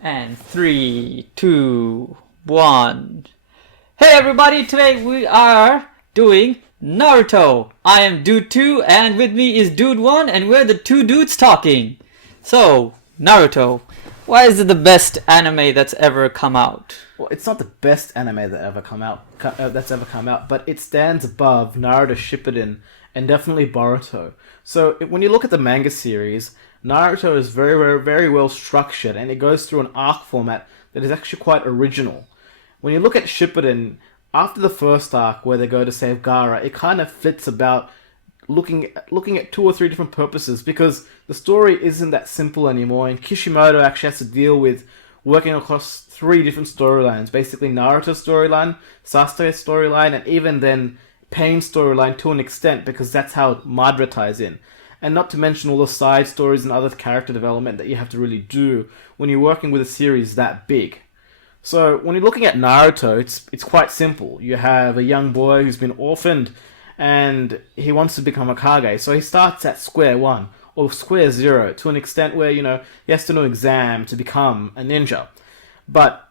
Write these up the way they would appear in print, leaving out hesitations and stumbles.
And 3, 2, 1. Hey everybody, today we are doing Naruto. I am Dude 2 and with me is Dude 1 and we're the two dudes talking. So, Naruto, why is it the best anime that's ever come out? Well, it's not the best anime that's ever come out, but it stands above Naruto Shippuden and definitely Boruto. So when you look at the manga series, Naruto is very, very, very well structured, and it goes through an arc format that is actually quite original. When you look at Shippuden, after the first arc where they go to save Gaara, it kind of flits about looking at two or three different purposes because the story isn't that simple anymore, and Kishimoto actually has to deal with working across three different storylines. Basically, Naruto's storyline, Sasuke's storyline, and even then Pain's storyline to an extent because that's how Madara ties in. And not to mention all the side stories and other character development that you have to really do when you're working with a series that big. So when you're looking at Naruto, it's quite simple. You have a young boy who's been orphaned and he wants to become a Kage. So he starts at square one or square zero to an extent where, he has to do an exam to become a ninja. But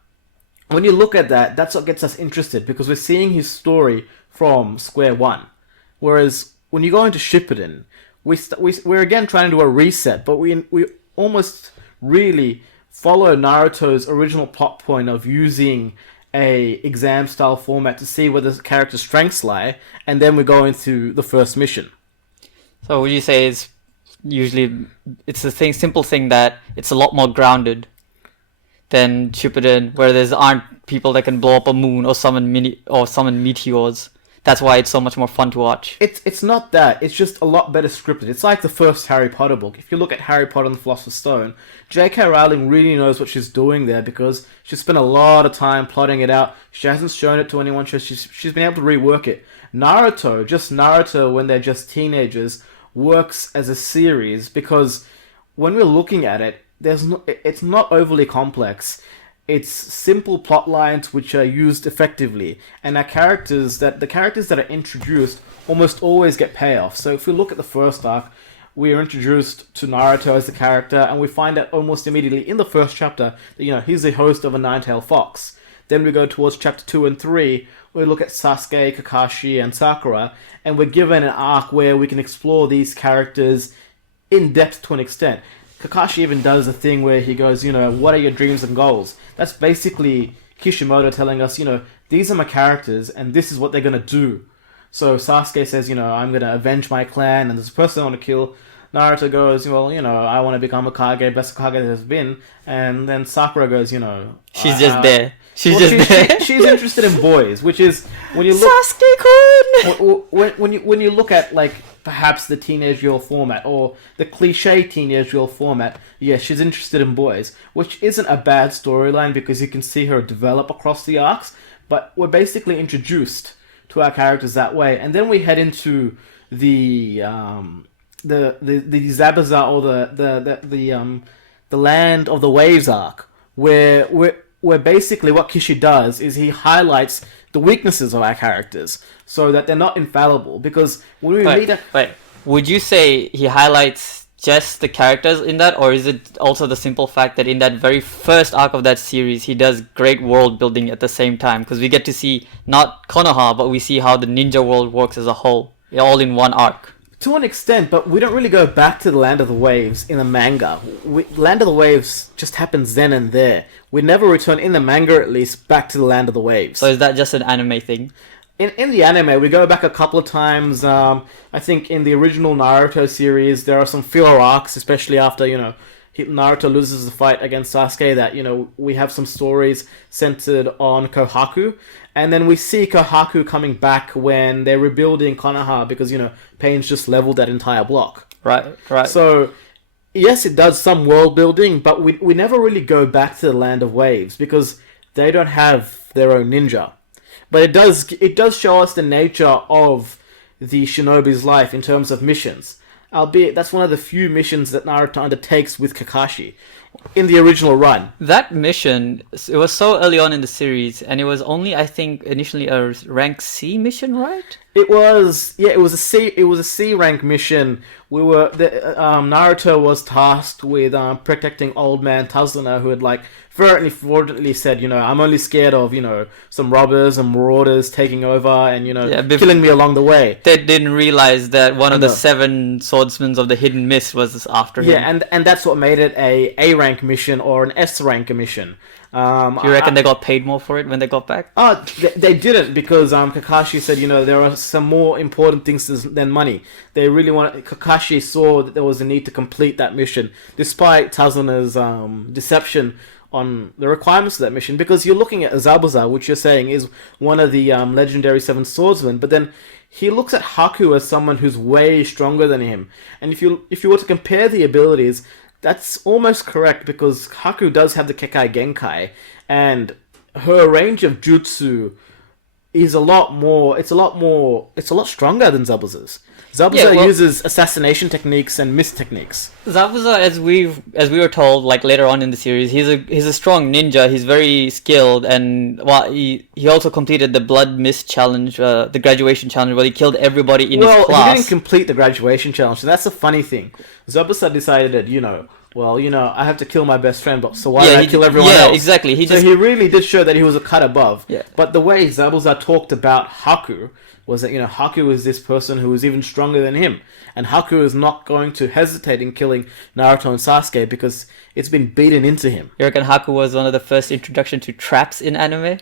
when you look at that, that's what gets us interested because we're seeing his story from square one. Whereas when you go into Shippuden, we're again trying to do a reset, but we almost really follow Naruto's original plot point of using a exam style format to see where the character's strengths lie, and then we go into the first mission. So would you say it's a simple thing that it's a lot more grounded than Shippuden, where there aren't people that can blow up a moon or summon meteors? That's why it's so much more fun to watch. It's not that. It's just a lot better scripted. It's like the first Harry Potter book. If you look at Harry Potter and the Philosopher's Stone, J.K. Rowling really knows what she's doing there because she spent a lot of time plotting it out. She hasn't shown it to anyone. She's been able to rework it. Naruto, when they're just teenagers, works as a series because when we're looking at it, it's not overly complex. It's simple plot lines which are used effectively, and the characters that are introduced almost always get payoff. So if we look at the first arc, we are introduced to Naruto as the character, and we find out almost immediately in the first chapter that he's the host of a nine-tailed fox. Then we go towards chapter 2 and 3, where we look at Sasuke, Kakashi, and Sakura, and we're given an arc where we can explore these characters in depth to an extent. Kakashi even does a thing where he goes, what are your dreams and goals? That's basically Kishimoto telling us, these are my characters and this is what they're going to do. So Sasuke says, I'm going to avenge my clan and there's a person I want to kill. Naruto goes, well, I want to become a Kage, best Kage there has been. And then Sakura goes, she's just there. She's she's interested in boys, which is when you look Sasuke-kun! when you look at perhaps the teenage girl format or the cliche teenage girl format, yeah, she's interested in boys, which isn't a bad storyline because you can see her develop across the arcs. But we're basically introduced to our characters that way, and then we head into the Zabuza or the Land of the Waves arc, where basically what Kishi does is he highlights the weaknesses of our characters so that they're not infallible. Because when we Wait, would you say he highlights just the characters in that, or is it also the simple fact that in that very first arc of that series he does great world building at the same time? Because we get to see not Konoha, but we see how the ninja world works as a whole, all in one arc. To an extent, but we don't really go back to the Land of the Waves in the manga. Land of the Waves just happens then and there. We never return, in the manga at least, back to the Land of the Waves. So is that just an anime thing? In the anime, we go back a couple of times. I think in the original Naruto series, there are some filler arcs, especially after, Naruto loses the fight against Sasuke, that, we have some stories centered on Kohaku. And then we see Kohaku coming back when they're rebuilding Konoha because, Pain's just leveled that entire block. Right. So, yes, it does some world building, but we never really go back to the Land of Waves because they don't have their own ninja. But it does show us the nature of the shinobi's life in terms of missions. Albeit, that's one of the few missions that Naruto undertakes with Kakashi in the original run. That mission, it was so early on in the series, and it was only, I think, initially a rank C mission, right? It was it was a C rank mission. Naruto was tasked with protecting old man Tazuna, who had like very fraudulently said, I'm only scared of some robbers and marauders taking over and Yeah, killing me along the way. they didn't realize that one of the No. 7 swordsmen of the Hidden Mist was after him. Yeah, and that's what made it a rank mission or an S rank mission. You reckon they got paid more for it when they got back? Oh, they didn't because Kakashi said, there are some more important things than money. They really Kakashi saw that there was a need to complete that mission, despite Tazuna's deception on the requirements of that mission. Because you're looking at Zabuza, which you're saying is one of the legendary 7 swordsmen, but then he looks at Haku as someone who's way stronger than him. And if you were to compare the abilities, that's almost correct because Haku does have the Kekai Genkai, and her range of jutsu is a lot stronger than Zabuza's. Zabuza uses assassination techniques and mist techniques. Zabuza, as we were told, like later on in the series, he's a strong ninja. He's very skilled, and he also completed the Blood Mist challenge, the graduation challenge, where he killed everybody in his class. Well, he didn't complete the graduation challenge, so that's a funny thing. Zabuza decided, I have to kill my best friend, but so why don't I kill everyone else? Yeah, exactly. He really did show that he was a cut above. Yeah. But the way Zabuza talked about Haku was that, Haku is this person who is even stronger than him. And Haku is not going to hesitate in killing Naruto and Sasuke because it's been beaten into him. You reckon Haku was one of the first introduction to traps in anime?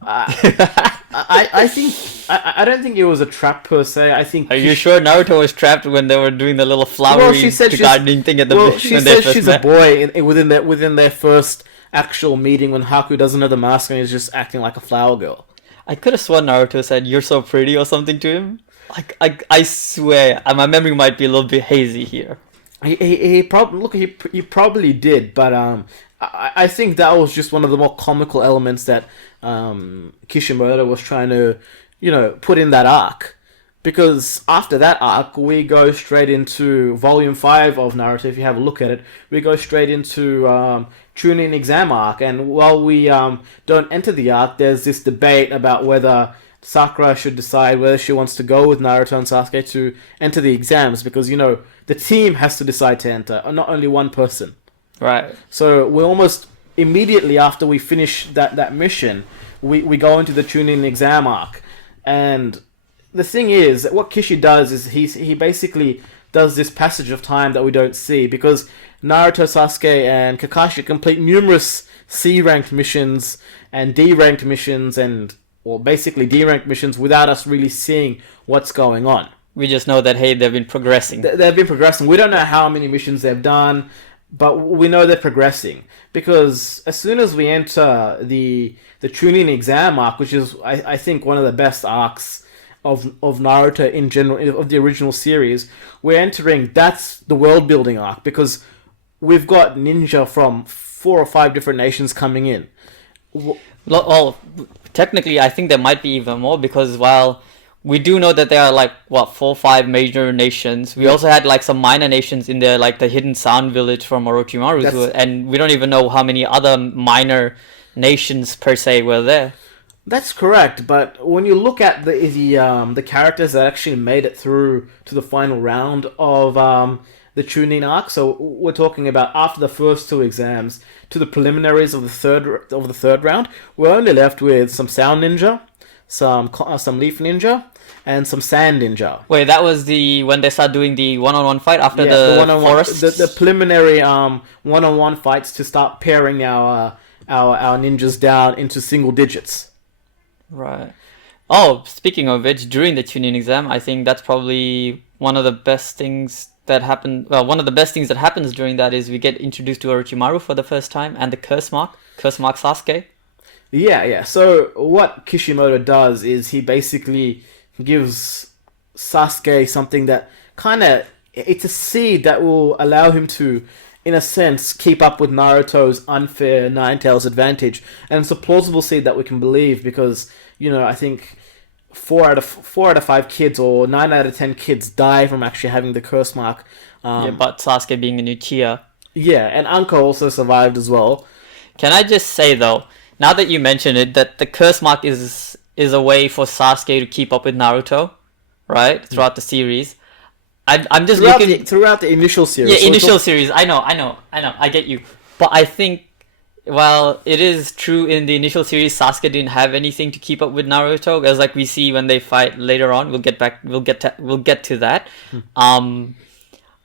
I think I don't think it was a trap per se. I think. Are you sure Naruto was trapped when they were doing the little flowery gardening thing at the well, she when says they first she's met? a boy within their first actual meeting when Haku doesn't know the mask and is just acting like a flower girl. I could have sworn Naruto said "You're so pretty" or something to him. I swear, my memory might be a little bit hazy here. He probably did, but I think that was just one of the more comical elements that Kishimoto was trying to put in that arc. Because after that arc, we go straight into Volume 5 of Naruto. If you have a look at it, we go straight into Chunin exam arc. And while we don't enter the arc, there's this debate about whether Sakura should decide whether she wants to go with Naruto and Sasuke to enter the exams. Because, the team has to decide to enter, not only one person. Right. So we're almost immediately after we finish that mission, we go into the Chunin exam arc. And the thing is, what Kishi does is he basically does this passage of time that we don't see, because Naruto, Sasuke, and Kakashi complete numerous C-ranked missions and D-ranked missions basically D-ranked missions without us really seeing what's going on. We just know that, hey, they've been progressing. They've been progressing. We don't know how many missions they've done, but we know they're progressing. Because as soon as we enter the Chunin exam arc, which is, I think, one of the best arcs of Naruto in general, of the original series, we're entering, that's the world building arc, because we've got ninja from 4 or 5 different nations coming in. Well, technically, I think there might be even more, because while we do know that there are 4 or 5 major nations, we also had some minor nations in there, like the Hidden Sound Village from Orochimaru, and we don't even know how many other minor nations per se were there. That's correct, but when you look at the characters that actually made it through to the final round of the Chunin arc, so we're talking about after the first 2 exams to the preliminaries of the third round, we're only left with some Sound Ninja, some Leaf Ninja, and some Sand Ninja. Wait, that was when they start doing the one-on-one fight after the forest? The preliminary one-on-one fights to start paring our ninjas down into single digits. Right. Oh, speaking of which, during the Chunin exam, I think that's probably one of the best things that happened. Well, one of the best things that happens during that is we get introduced to Orochimaru for the first time, and the curse mark Sasuke. Yeah. So what Kishimoto does is he basically gives Sasuke something that it's a seed that will allow him to, in a sense, keep up with Naruto's unfair Nine-Tails advantage. And it's a plausible seed that we can believe because, I think 4 out of 5 kids or 9 out of 10 kids die from actually having the curse mark. But Sasuke being a Uchiha. Yeah, and Anko also survived as well. Can I just say, though, now that you mention it, that the curse mark is a way for Sasuke to keep up with Naruto? right, throughout the series. I'm just throughout looking. throughout the initial series. Yeah, So initial series. I know. I get you. But I think, while it is true in the initial series, Sasuke didn't have anything to keep up with Naruto, as like we see when they fight later on. We'll get to that. Um,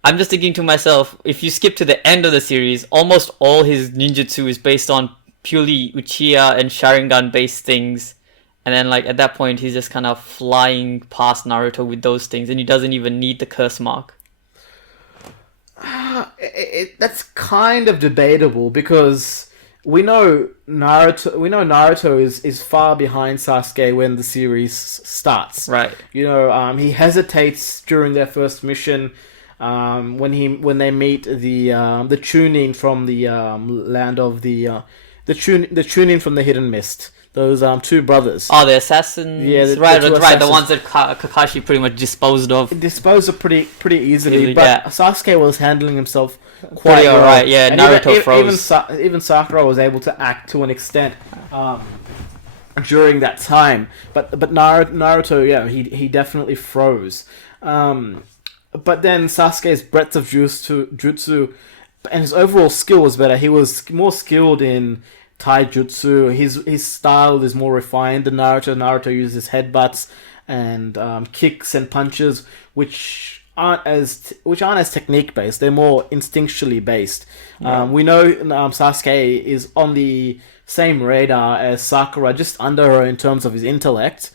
I'm just thinking to myself, if you skip to the end of the series, almost all his ninjutsu is based on purely Uchiha and Sharingan based things. And then, like, at that point, he's just kind of flying past Naruto with those things, and he doesn't even need the curse mark. that's kind of debatable because we know Naruto is far behind Sasuke when the series starts. Right. He hesitates during their first mission. When they meet the Chunin from the land of the Chunin from the Hidden Mist. Those two brothers. Oh, the assassins. Yeah, right. assassins. The ones that Kakashi pretty much disposed of. Disposed of pretty easily, but Sasuke was handling himself quite pretty well. alright. Yeah, and Naruto froze. Even Sakura was able to act to an extent during that time, but Naruto, yeah, he definitely froze. But then Sasuke's breadth of jutsu and his overall skill was better. He was more skilled in taijutsu. His style is more refined than Naruto. Naruto uses headbutts and kicks and punches, which aren't as technique based. They're more instinctually based. Right. We know Sasuke is on the same radar as Sakura, just under her in terms of his intellect.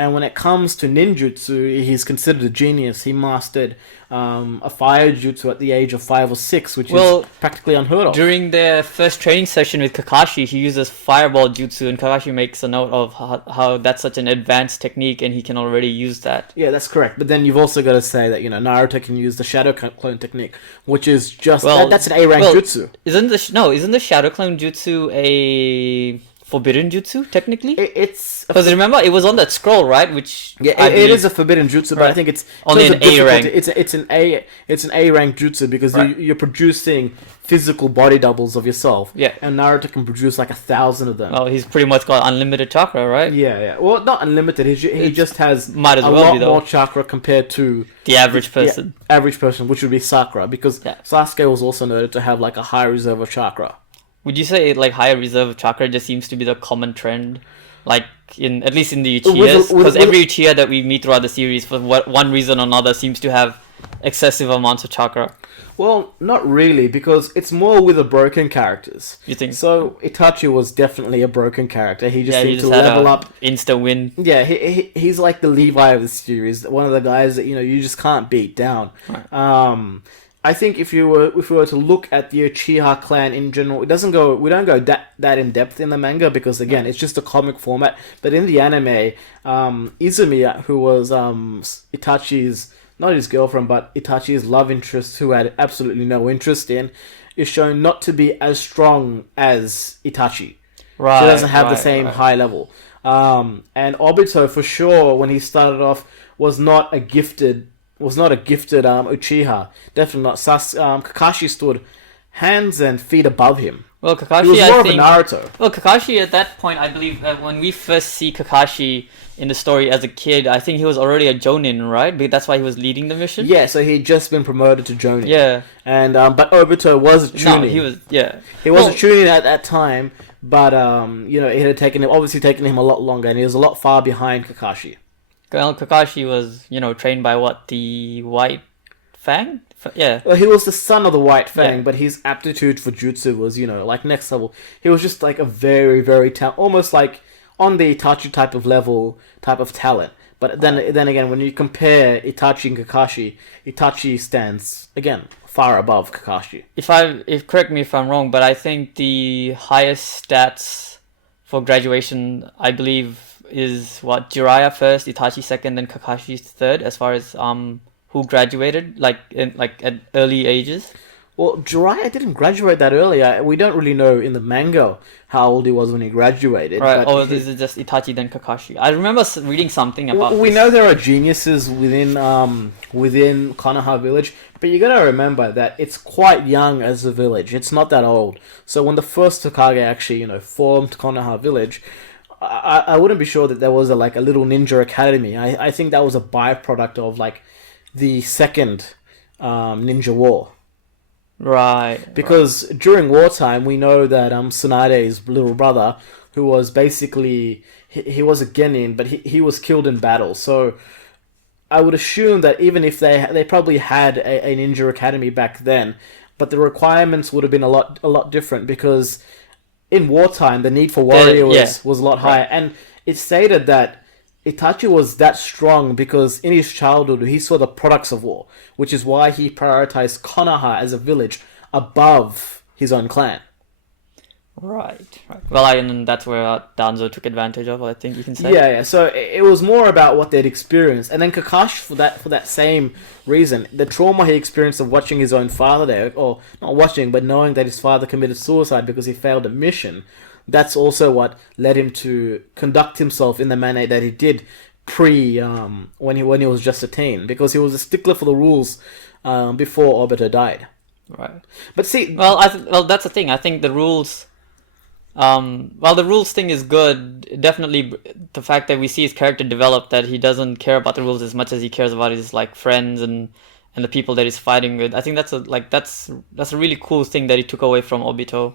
And when it comes to ninjutsu, he's considered a genius. He mastered a fire jutsu at the age of 5 or 6, which is practically unheard of. During their first training session with Kakashi, he uses fireball jutsu, and Kakashi makes a note of how that's such an advanced technique, and he can already use that. Yeah, that's correct. But then you've also got to say that Naruto can use the shadow clone technique, which is just that's an A rank jutsu. Isn't the shadow clone jutsu a forbidden jutsu technically? It's because remember it was on that scroll, right? Which it is a forbidden jutsu, but I think it's only an A rank. It's an A rank jutsu because you're producing physical body doubles of yourself. Yeah, and Naruto can produce like 1,000 of them. Oh, he's pretty much got unlimited chakra, right? Yeah. Well, not unlimited. He just has might as a well lot be, though, more chakra compared to the average person. Yeah, average person, which would be Sakura, because Sasuke was also noted to have like a high reserve of chakra. Would you say like higher reserve of chakra just seems to be the common trend, like at least in the Uchihas? Because every Uchiha that we meet throughout the series, for one reason or another, seems to have excessive amounts of chakra. Well, not really, because it's more with the broken characters. You think? So Itachi was definitely a broken character. He just seemed to level up. Insta win. Yeah, he's like the Levi of the series, one of the guys that you just can't beat down. Right. I think if we were to look at the Uchiha clan in general, we don't go that in depth in the manga because again it's just a comic format. But in the anime, Izumi, who was Itachi's, not his girlfriend, but Itachi's love interest, who had absolutely no interest in, is shown not to be as strong as Itachi. Right. She doesn't have the same high level. And Obito, for sure, when he started off, was not a gifted Uchiha. Definitely not. Kakashi stood hands and feet above him. Well, Kakashi, he was more of a Naruto. Well, Kakashi at that point, I believe, when we first see Kakashi in the story as a kid, I think he was already a Jonin, right? Because that's why he was leading the mission. Yeah, so he'd just been promoted to Jonin. Yeah. And but Obito was a Chunin. No, he was a Chunin at that time, but it had taken him a lot longer, and he was a lot far behind Kakashi. Well, Kakashi was, trained by what? The White Fang? Yeah. Well, he was the son of the White Fang, but his aptitude for jutsu was, like next level. He was just like a very, very almost like on the Itachi type of talent. But then again, when you compare Itachi and Kakashi, Itachi stands again far above Kakashi. Correct me if I'm wrong, but I think the highest stats for graduation, I believe, is what, Jiraiya first, Itachi second, then Kakashi's third, as far as who graduated at early ages. Well, Jiraiya didn't graduate that early. We don't really know in the manga how old he was when he graduated. Right. This is just Itachi then Kakashi. I remember reading something about. We know there are geniuses within Konoha Village, but you gotta remember that it's quite young as a village. It's not that old. So when the first Hokage actually formed Konoha Village, I wouldn't be sure that there was a little ninja academy. I think that was a byproduct of like the second ninja war. Right. Because during wartime, we know that Tsunade's little brother, who was basically he was a genin, but he was killed in battle. So I would assume that even if they probably had a ninja academy back then, but the requirements would have been a lot different because in wartime the need for warrior was a lot higher, Right. and it stated that Itachi was that strong because in his childhood he saw the products of war, which is why he prioritized Konoha as a village above his own clan. Right. Right. Well, and that's where Danzo took advantage of, I think you can say. Yeah. So it was more about what they'd experienced, and then Kakashi for that same reason, the trauma he experienced of watching his own father there, or not watching, but knowing that his father committed suicide because he failed a mission. That's also what led him to conduct himself in the manner that he did when he was just a teen, because he was a stickler for the rules before Obito died. Right. But see, Well, that's the thing. I think the rules. While the rules thing is good, definitely the fact that we see his character develop, that he doesn't care about the rules as much as he cares about his like friends and the people that he's fighting with. I think that's a really cool thing that he took away from Obito.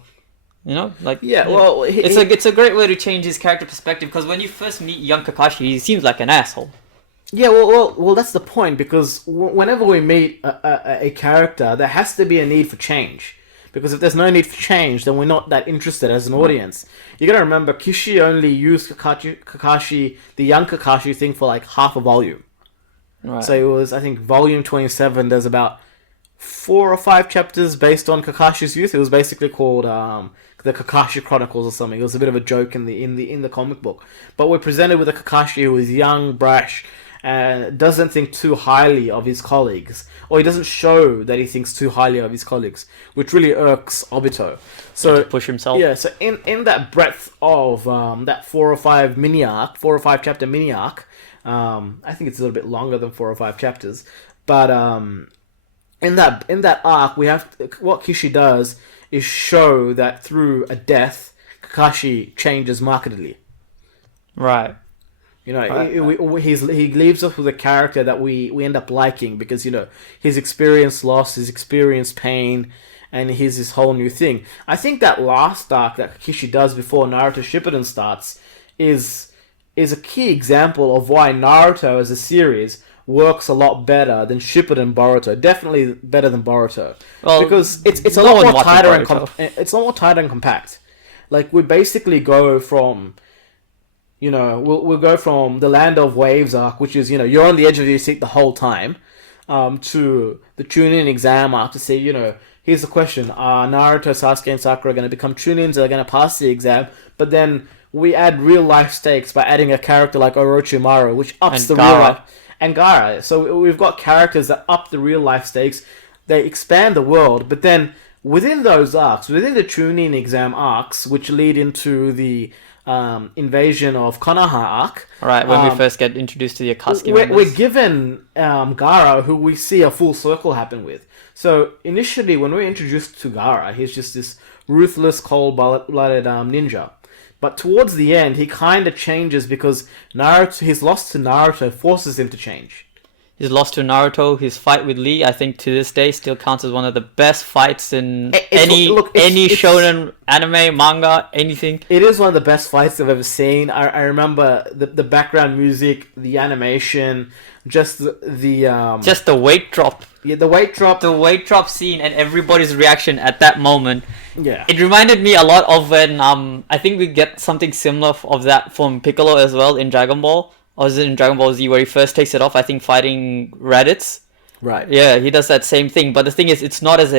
You know, like yeah, well, it's a great way to change his character perspective, because when you first meet young Kakashi, he seems like an asshole. yeah, well, that's the point, because whenever we meet a character, there has to be a need for change. Because if there's no need for change, then we're not that interested as an audience. You gotta remember, Kishi only used Kakashi, the young Kakashi thing for like half a volume. Right. So it was, I think, volume 27. There's about 4 or 5 chapters based on Kakashi's youth. It was basically called the Kakashi Chronicles or something. It was a bit of a joke in the comic book. But we're presented with a Kakashi who is young, brash, and doesn't think too highly of his colleagues, or he doesn't show that he thinks too highly of his colleagues, which really irks Obito. So to push himself. Yeah, so in that breadth of that 4 or 5 chapter mini arc, I think it's a little bit longer than 4 or 5 chapters, but in that arc, we have what Kishi does is show that through a death, Kakashi changes markedly. Right. You know, Right. he leaves us with a character that we end up liking because, you know, he's experienced loss, he's experienced pain, and he's this whole new thing. I think that last arc that Kishi does before Naruto Shippuden starts is a key example of why Naruto as a series works a lot better than Shippuden Boruto. Definitely better than Boruto. Well, because it's a no lot one more watches tighter and Boruto. it's a lot more tighter and compact. Like, we basically go from, you know, we'll go from the Land of Waves arc, which is, you know, you're on the edge of your seat the whole time, to the Chunin exam arc to say, you know, here's the question: are Naruto, Sasuke, and Sakura going to become Chunins? Are they going to pass the exam? But then we add real life stakes by adding a character like Orochimaru, which ups And the Gaara. real life, and Gaara. So we've got characters that up the real life stakes. They expand the world, but then within those arcs, within the Chunin exam arcs, which lead into the invasion of Konoha arc. Right, when we first get introduced to the Akatsuki We're members. given Gaara, who we see a full circle happen with. So initially, when we're introduced to Gaara, he's just this ruthless, cold-blooded ninja. But towards the end, he kind of changes because his loss to Naruto forces him to change. His loss to Naruto, his fight with Lee, I think to this day still counts as one of the best fights in any shonen anime, manga, anything. It is one of the best fights I've ever seen. I remember the background music, the animation, just Just the weight drop. yeah, the weight drop. The weight drop scene and everybody's reaction at that moment. Yeah. It reminded me a lot of when I think we get something similar of that from Piccolo as well in Dragon Ball. Or is it in Dragon Ball Z where he first takes it off, I think fighting Raditz? Right. Yeah, he does that same thing. But the thing is, it's not as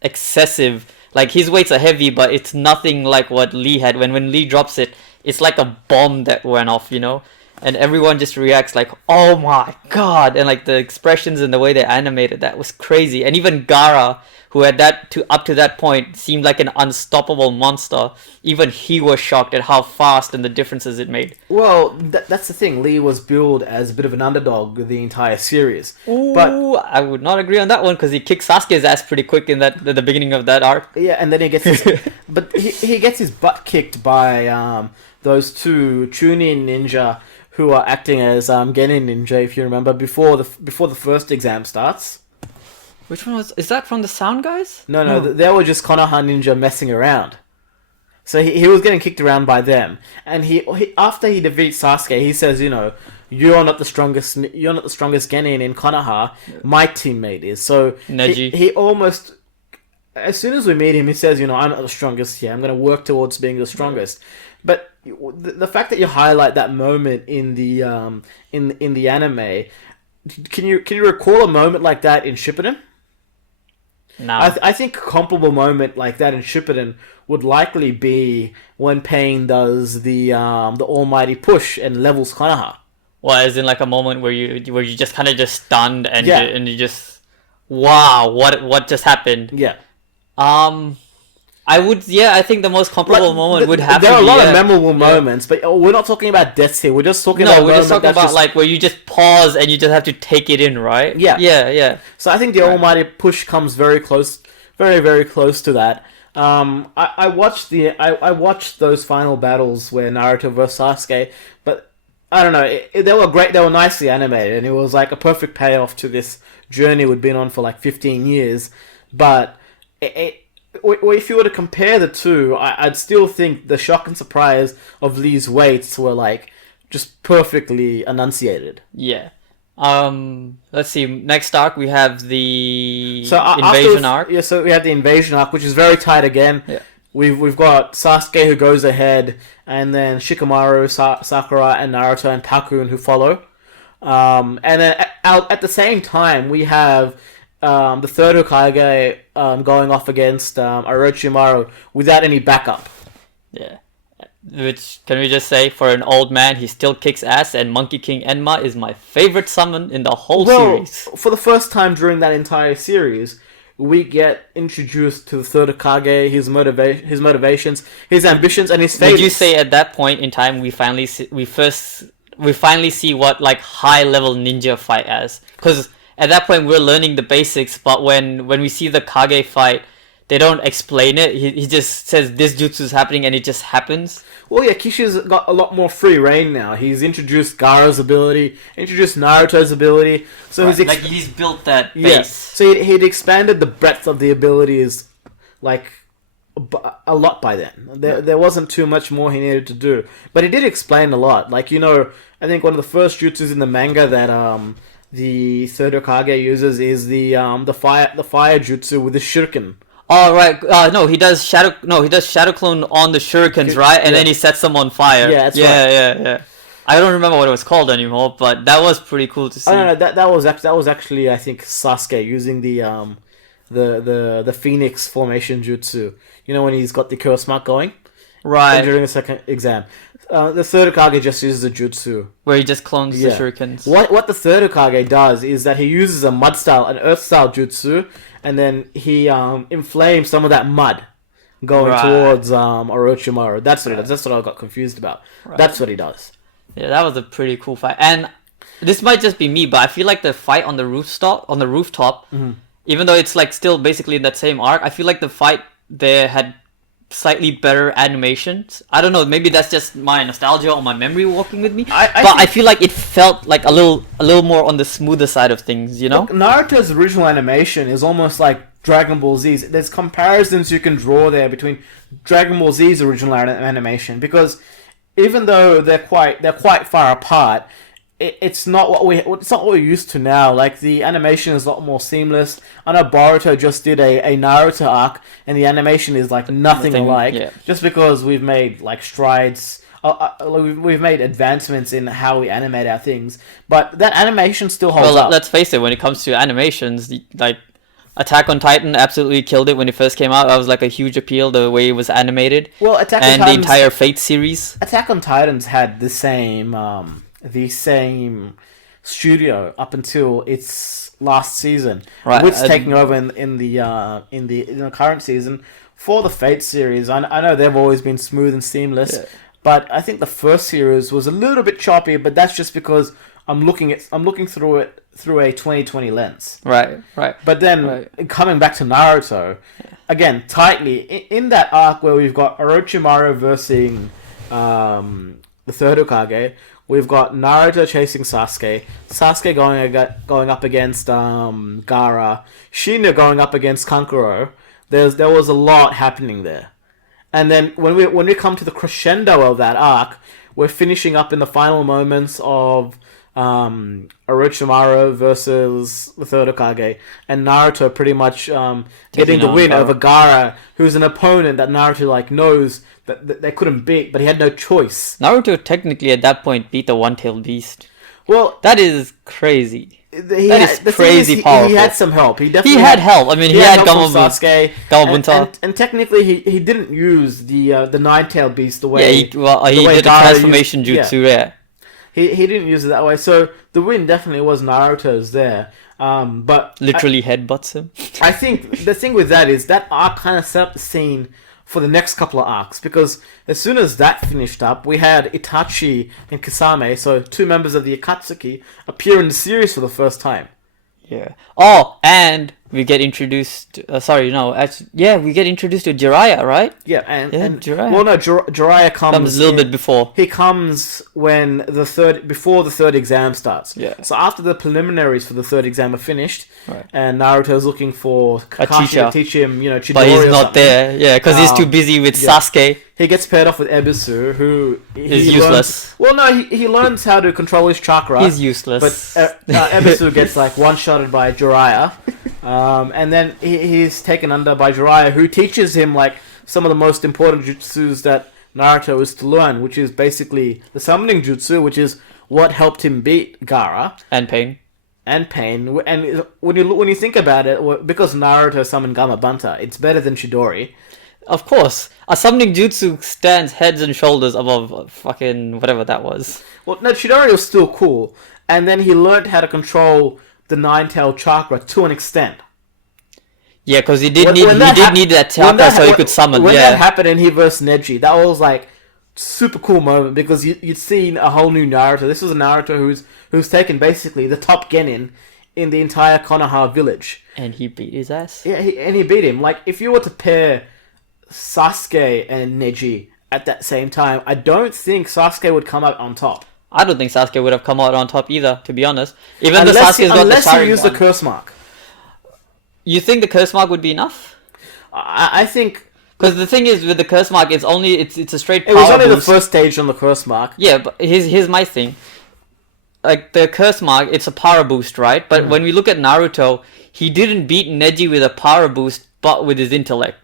excessive. Like, his weights are heavy, but it's nothing like what Lee had. When Lee drops it, it's like a bomb that went off, you know? And everyone just reacts like, oh my god! And like the expressions and the way they animated that was crazy. And even Gaara, who had up to that point seemed like an unstoppable monster, even he was shocked at how fast and the differences it made. Well, that's the thing. Lee was billed as a bit of an underdog the entire series. Ooh, But I would not agree on that one because he kicked Sasuke's ass pretty quick in at the beginning of that arc. yeah, and then he gets his, but he gets his butt kicked by those two Chunin ninja who are acting as Genin ninja, if you remember, before the first exam starts. Which one was? Is that from the Sound Guys? No, they were just Konoha ninja messing around. So he was getting kicked around by them, and he after he defeats Sasuke, he says, you're not the strongest Genin in Konoha. My teammate is. So Neji. he almost, as soon as we meet him, he says, I'm not the strongest here. I'm going to work towards being the strongest. But the fact that you highlight that moment in the in the anime, can you recall a moment like that in Shippuden? No. I think a comparable moment like that in Shippuden would likely be when Pain does the almighty push and levels Konoha. Well, as in like a moment where you just kind of just stunned and Yeah. you just, wow, what just happened? Yeah. I think the most comparable moment would have there to are be, a lot of memorable moments, but we're not talking about deaths here. We're just talking about we're just talking that's about like where you just pause and you just have to take it in, right? Yeah. Yeah. So I think the almighty push comes very close, very very close to that. I watched those final battles where Naruto versus Sasuke, but I don't know. They were great. They were nicely animated, and it was like a perfect payoff to this journey we'd been on for like 15 years. But if you were to compare the two, I'd still think the shock and surprise of Lee's weights were like just perfectly enunciated. Yeah. Let's see. Next arc we have the Invasion invasion arc. Yeah, so we have the invasion arc, which is very tight again. Yeah. We've got Sasuke who goes ahead, and then Shikamaru, Sakura, and Naruto and Takun who follow. And then at the same time, we have the third Hokage going off against Orochimaru without any backup. Yeah. Which, can we just say, for an old man, he still kicks ass, and Monkey King Enma is my favorite summon in the whole series. For the first time during that entire series, we get introduced to the third Hokage, his motivations, his ambitions, and his favorites. Would you say at that point in time we finally see what like high level ninja fight as? Because at that point we're learning the basics, but when we see the Kage fight, they don't explain it. He just says this jutsu is happening and it just happens. Well, yeah, Kishi's got a lot more free reign now. He's introduced Gaara's ability, introduced Naruto's ability. So right. He's built that base. Yeah. So he'd expanded the breadth of the abilities, like a lot by then. There wasn't too much more he needed to do, but he did explain a lot. Like I think one of the first jutsus in the manga that the third Hokage uses is the fire jutsu with the shuriken. Oh right, no, he does shadow clone on the shurikens, right? And then he sets them on fire. Yeah, that's right. Yeah. I don't remember what it was called anymore, but that was pretty cool to see. Oh, no, that was actually I think Sasuke using the Phoenix formation jutsu. When he's got the Kurosmart going, right during the second exam. The third Hokage just uses a jutsu where he just clones the shurikens. What the third Hokage does is that he uses an earth style jutsu, and then he inflames some of that mud going towards Orochimaru. That's what he does. That's what I got confused about. Right. That's what he does. Yeah, that was a pretty cool fight. And this might just be me, but I feel like the fight on the rooftop, mm-hmm. even though it's like still basically in that same arc, I feel like the fight there had slightly better animations. I don't know, maybe that's just my nostalgia or my memory walking with me. I feel like it felt like a little more on the smoother side of things, Look, Naruto's original animation is almost like Dragon Ball Z's. There's comparisons you can draw there between Dragon Ball Z's original animation, because even though they're quite far apart, it's not what we're used to now. Like, the animation is a lot more seamless. I know Boruto just did a Naruto arc, and the animation is like nothing alike. Yeah. Just because we've made like strides, we've made advancements in how we animate our things, but that animation still holds up. Let's face it, when it comes to animations, like Attack on Titan absolutely killed it when it first came out. That was like a huge appeal, the way it was animated. Well, the entire Fate series. Attack on Titans had the same studio up until its last season, right? Which taking over in the current season for the Fate series. I know they've always been smooth and seamless, but I think the first series was a little bit choppy. But that's just because I'm looking through it through a 2020 lens. Right. But then coming back to Naruto, again tightly in that arc where we've got Orochimaru the third Hokage. We've got Naruto chasing Sasuke. Sasuke going up against Gaara. Shino going up against Kankuro. There was a lot happening there. And then when we come to the crescendo of that arc, we're finishing up in the final moments of Orochimaru versus the third Hokage, and Naruto pretty much getting the win over Gaara, who's an opponent that Naruto knows that they couldn't beat, but he had no choice. Naruto technically at that point beat the one-tailed beast. Well, that is crazy. That is crazy powerful. He had some help. He definitely had help. I mean, he had Sasuke, Gamabunta. And technically, he didn't use the nine-tailed beast the way. He did a transformation jutsu. Yeah. He didn't use it that way. So the win definitely was Naruto's there. But literally headbutts him. I think the thing with that is that arc kind of set up the scene for the next couple of arcs, because as soon as that finished up, we had Itachi and Kisame, so two members of the Akatsuki, appear in the series for the first time. Yeah. Oh, and we get introduced. We get introduced to Jiraiya, right? Yeah, and Jiraiya. Well, no, Jiraiya comes a little bit before. He comes before the third exam starts. Yeah. So after the preliminaries for the third exam are finished, right, and Naruto's looking for Kakashi to teach him, Chidori, but he's not there. Yeah, because he's too busy with Sasuke. He gets paired off with Ebisu, who is useless. He learns how to control his chakra. He's useless. But Ebisu gets one-shotted by Jiraiya. And then he's taken under by Jiraiya, who teaches him some of the most important jutsus that Naruto is to learn, which is basically the summoning jutsu, which is what helped him beat Gaara. And Pain. And when you think about it, because Naruto summoned Gamabunta, it's better than Chidori. Of course. A summoning jutsu stands heads and shoulders above fucking whatever that was. Well, no, Chidori was still cool. And then he learned how to control the nine-tailed chakra to an extent. Yeah, because he did need that chakra so he could summon. When that happened and he versus Neji, that was super cool moment, because you'd seen a whole new Naruto. This was a Naruto who's taken basically the top genin in the entire Konoha village. And he beat his ass. Yeah, he beat him. If you were to pair Sasuke and Neji at that same time, I don't think Sasuke would come out on top. I don't think Sasuke would have come out on top either, to be honest. Unless he used the curse mark. You think the curse mark would be enough? I think... Because the thing is, with the curse mark, it's a straight power boost. It was only boost. the first stage on the curse mark. Yeah, but here's my thing. The curse mark, it's a power boost, right? But when we look at Naruto, he didn't beat Neji with a power boost, but with his intellect.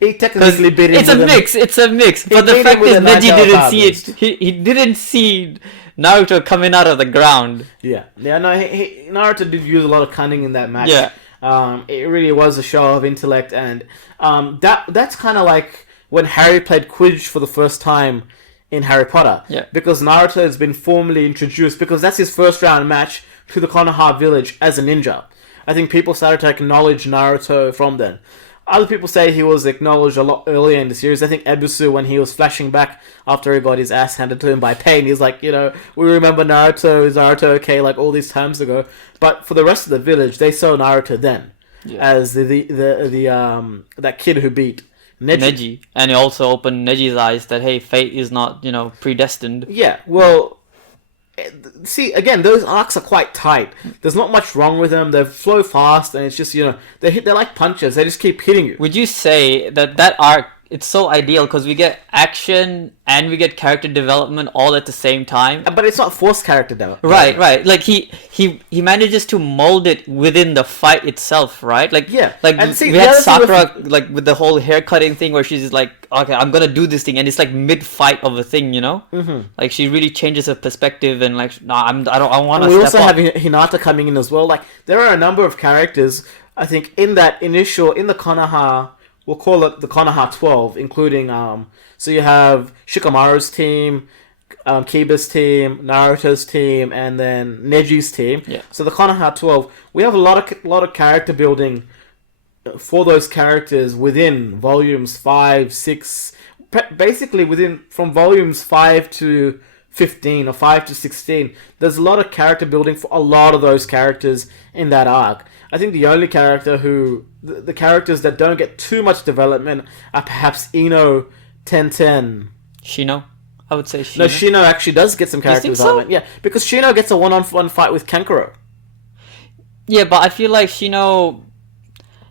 He technically beat him. It's a mix. But the fact is, Neji didn't see it. He didn't see Naruto coming out of the ground. Yeah. No. Naruto did use a lot of cunning in that match. Yeah. It really was a show of intellect, and that's kind of like when Harry played Quidditch for the first time in Harry Potter. Yeah. Because Naruto has been formally introduced, because that's his first round match to the Konoha village as a ninja. I think people started to acknowledge Naruto from then. Other people say he was acknowledged a lot earlier in the series. I think Ebisu, when he was flashing back after he got his ass handed to him by Pain, he's like, we remember Naruto, is Naruto okay, all these times ago. But for the rest of the village, they saw Naruto then as that kid who beat Neji. And it also opened Neji's eyes that, hey, fate is not, predestined. Yeah, well... See, again, those arcs are quite tight. There's not much wrong with them. They flow fast, and it's just, they're like punches. They just keep hitting you. Would you say that arc, it's so ideal because we get action and we get character development all at the same time? But it's not forced character development. Right. He manages to mold it within the fight itself, right? And see, we had Sakura with the whole hair cutting thing where she's like, okay, I'm gonna do this thing, and it's mid-fight of a thing, Mm-hmm. She really changes her perspective and I want to step up. We also have Hinata coming in as well. There are a number of characters, I think, in the Konoha, we'll call it the Konoha 12, including, so you have Shikamaru's team, Kiba's team, Naruto's team, and then Neji's team. Yeah. So the Konoha 12, we have a lot of character building for those characters within volumes 5, 6, basically from volumes 5 to 15 or 5 to 16. There's a lot of character building for a lot of those characters in that arc. I think the only character the characters that don't get too much development are perhaps Ino, Tenten. Shino? I would say Shino. No, Shino actually does get some character think so? development. Yeah, because Shino gets a one-on-one fight with Kankuro. Yeah, but I feel like Shino,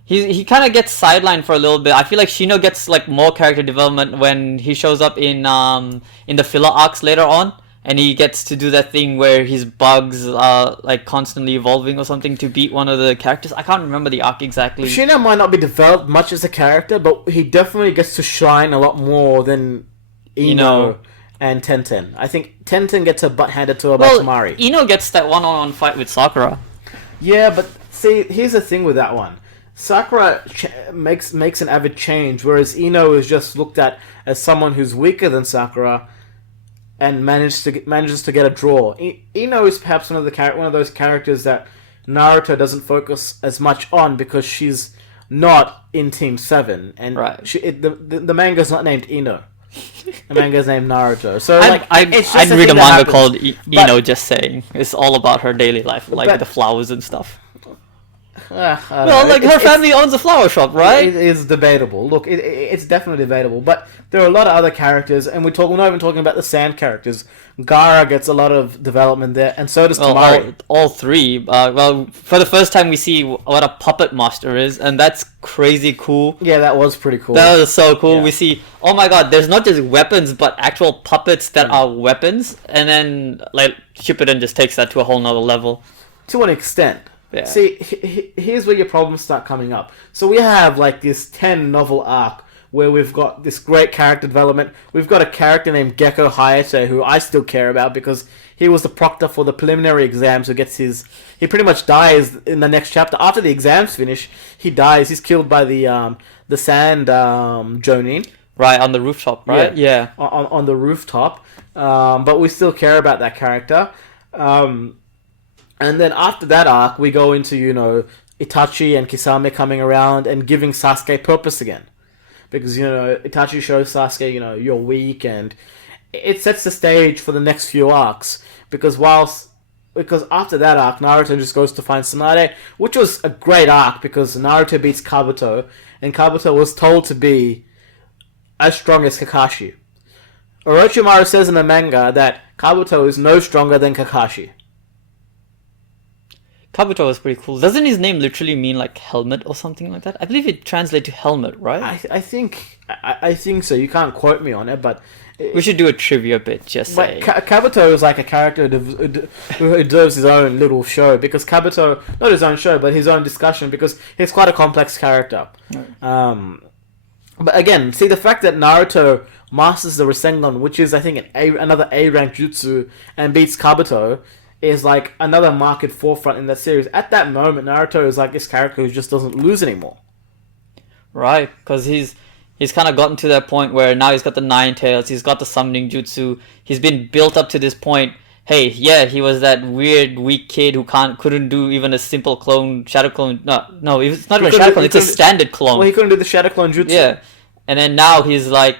he kind of gets sidelined for a little bit. I feel like Shino gets like more character development when he shows up in the filler arcs later on, and he gets to do that thing where his bugs are like constantly evolving or something to beat one of the characters. I can't remember the arc exactly. Shino might not be developed much as a character, but he definitely gets to shine a lot more than Ino and Tenten. I think Tenten gets a butt handed to her by Tamari. Ino gets that one-on-one fight with Sakura. Yeah, but see, here's the thing with that one. Sakura makes an avid change, whereas Ino is just looked at as someone who's weaker than Sakura and manages to get a draw. Ino is perhaps one of those characters that Naruto doesn't focus as much on because she's not in Team 7, and right. The manga's not named Ino. The manga's named Naruto. So I'd read a manga called Ino. Just saying, it's all about her daily life, like the flowers and stuff. Well, like her family owns a flower shop, right? It is debatable. Look, it's definitely debatable. But there are a lot of other characters, and we're not even talking about the sand characters. Gaara gets a lot of development there, and so does Tamari. All three. Well, for the first time, we see what a puppet master is, and that's crazy cool. Yeah, that was pretty cool. That was so cool. Yeah. We see, oh my god, there's not just weapons, but actual puppets that are weapons, and then like Shippuden just takes that to a whole nother level. To an extent. Yeah. See, here's where your problems start coming up. So we have like this 10 novel arc where we've got this great character development. We've got a character named Gecko Hayate who I still care about because he was the proctor for the preliminary exams who gets he pretty much dies in the next chapter. After the exams finish, he dies. He's killed by the sand Jonin. Right, on the rooftop, right? Yeah. On the rooftop. But we still care about that character. And then after that arc, we go into, Itachi and Kisame coming around and giving Sasuke purpose again. Because, Itachi shows Sasuke, you're weak, and it sets the stage for the next few arcs. Because after that arc, Naruto just goes to find Tsunade, which was a great arc because Naruto beats Kabuto, and Kabuto was told to be as strong as Kakashi. Orochimaru says in the manga that Kabuto is no stronger than Kakashi. Kabuto was pretty cool. Doesn't his name literally mean like helmet or something like that? I believe it translates to helmet, right? I think so. You can't quote me on it, but we should do a trivia bit. Just say Kabuto is like a character who deserves his own little show because Kabuto, not his own show, but his own discussion because he's quite a complex character. Right. But again, see the fact that Naruto masters the Rasengan, which is I think another A rank jutsu, and beats Kabuto, is like another market forefront in that series. At that moment, Naruto is like this character who just doesn't lose anymore. Right, because he's kind of gotten to that point where now he's got the Nine Tails, he's got the summoning jutsu, he's been built up to this point. Hey, yeah, he was that weird, weak kid who couldn't do even a simple shadow clone. No, it's not even a shadow clone, it's a standard clone. Well, he couldn't do the shadow clone jutsu. Yeah, and then now he's like,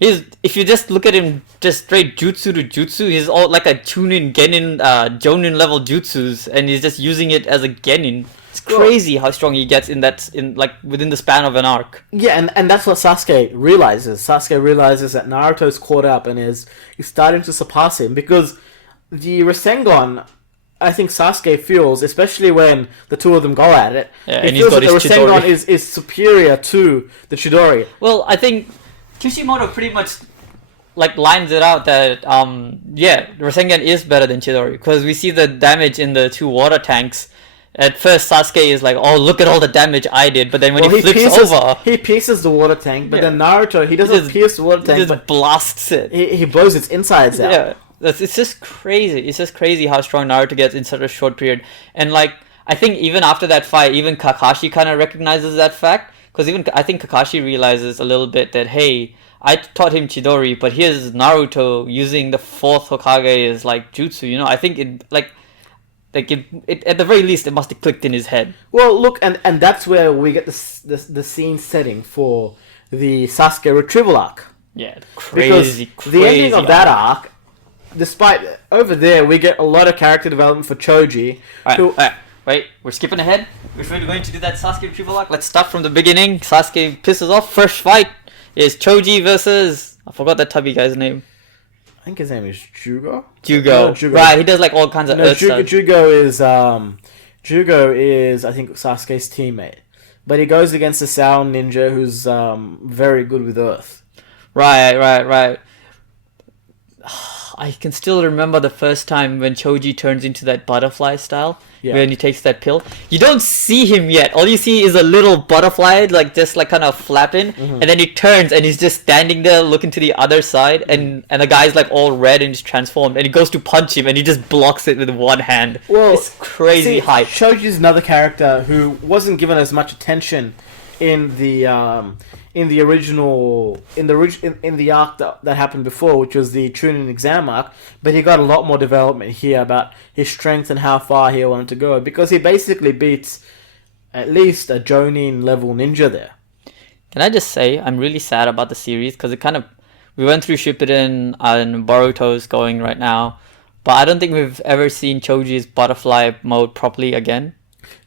if you just look at him just straight jutsu to jutsu, he's all like a Chunin, Genin, Jonin level jutsus, and he's just using it as a Genin. It's crazy how strong he gets within the span of an arc. Yeah, and that's what Sasuke realizes. Sasuke realizes that Naruto's caught up and is starting to surpass him because the Rasengan, I think Sasuke feels, especially when the two of them go at it, he feels that the Rasengan is superior to the Chidori. Well, I think Kishimoto pretty much lines it out that Rasengan is better than Chidori because we see the damage in the two water tanks. At first, Sasuke is like, "Oh, look at all the damage I did," but then when he flips over, he pierces the water tank. But then Naruto, he doesn't pierce the water tank, but blasts it. He blows its insides out. Yeah, it's just crazy. It's just crazy how strong Naruto gets in such a short period. And I think even after that fight, even Kakashi kind of recognizes that fact. Because I think Kakashi realizes a little bit that, hey, I taught him Chidori, but here's Naruto using the fourth Hokage as jutsu. I think it at the very least it must have clicked in his head. Well, look, and that's where we get the scene setting for the Sasuke retrieval arc. Yeah, crazy. The ending of that arc, despite over there, we get a lot of character development for Choji. Alright. Wait, we're skipping ahead. If we're going to do that Sasuke retrieval arc, let's start from the beginning. Sasuke pisses off. First fight is Choji versus... I forgot that tubby guy's name. think his name is Jugo. Jugo. No, Jugo. Right, he does like all kinds of No, earth stuff. Jugo is I think Sasuke's teammate, but he goes against a sound ninja who's very good with earth. Right. I can still remember the first time when Choji turns into that butterfly style. Yeah. When he takes that pill. You don't see him yet. All you see is a little butterfly, like just like kind of flapping, and then he turns and he's just standing there looking to the other side, and the guy's like all red and he's transformed, and he goes to punch him and he just blocks it with one hand. Well, it's crazy hype. Choji's another character who wasn't given as much attention in the original in the arc that happened before, which was the Chunin exam arc, but he got a lot more development here about his strength and how far he wanted to go, because he basically beats at least a Jonin level ninja there. Can I just say I'm really sad about the series because we went through Shippuden and Boruto's going right now, but I don't think we've ever seen Choji's butterfly mode properly again.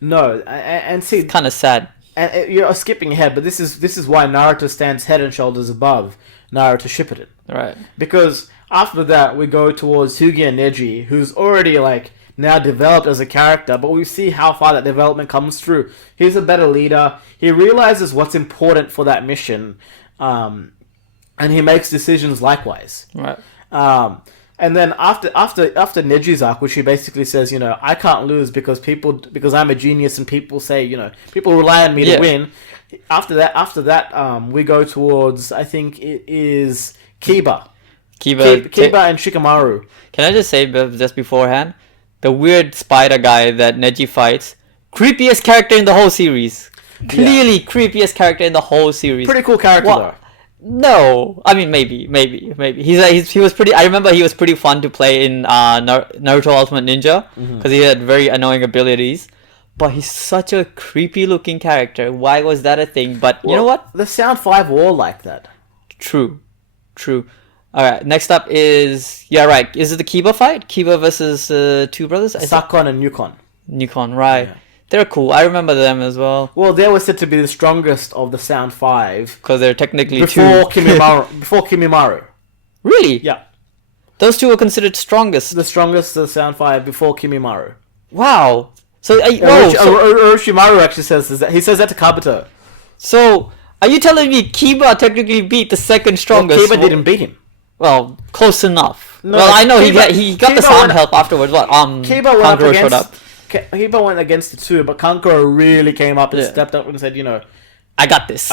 No, and see, It's kind of sad. and you're skipping ahead, but this is why Naruto stands head and shoulders above Naruto Shippuden. Right. Because after that, we go towards Hyuga and Neji, who's already like now developed as a character, but we see how far that development comes through. He's a better leader. He realizes what's important for that mission, and he makes decisions likewise. Right. And then after Neji's arc, which he basically says, I can't lose because I'm a genius and people rely on me to win. After that, we go towards, I think it is Kiba and Shikamaru. Can I just say just beforehand, the weird spider guy that Neji fights, creepiest character in the whole series. Clearly creepiest character in the whole series. Pretty cool character though. No, I mean maybe. He was pretty. I remember he was pretty fun to play in Naruto Ultimate Ninja because he had very annoying abilities. But he's such a creepy looking character. Why was that a thing? But you know what? The Sound 5 were all like that. True. All right. Next up is right. Is it the Kiba fight? Kiba versus two brothers. Sakon and Yukon. Nikon, right? Yeah. They're cool. I remember them as well. Well, they were said to be the strongest of the Sound 5 because they're technically before two. Before Kimimaru. Really? Yeah. Those two were considered strongest. The strongest of the Sound 5 before Kimimaru. Wow. So, Orochimaru actually says that. He says that to Kabuto. So, are you telling me Kiba technically beat the second strongest? Well, Kiba didn't beat him. Well, close enough. No, well, I know Kiba, he got the sound help afterwards. What? Kankuro showed up. Kiba went against the two, but Kankuro really came up and stepped up and said, I got this.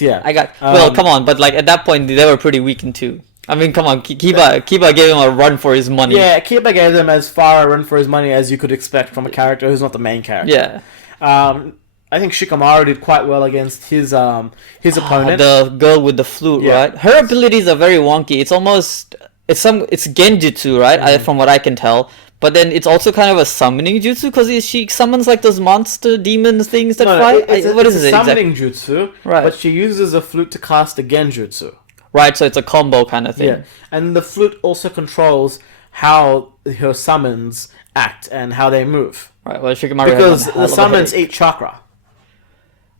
Yeah. Well, come on, but like at that point they were pretty weakened too. I mean, come on, Kiba gave him a run for his money. Yeah, Kiba gave them as far a run for his money as you could expect from a character who's not the main character. Yeah. I think Shikamaru did quite well against his opponent. The girl with the flute, right? Her abilities are very wonky. It's almost it's genjutsu, right? From what I can tell. But then it's also kind of a summoning jutsu because she summons like those monster demons things that fight. What is it? Summoning jutsu, right? But she uses a flute to cast a genjutsu. Right, so it's a combo kind of thing. Yeah, and the flute also controls how her summons act and how they move. Right, well, Shikamaru because the summons eat chakra.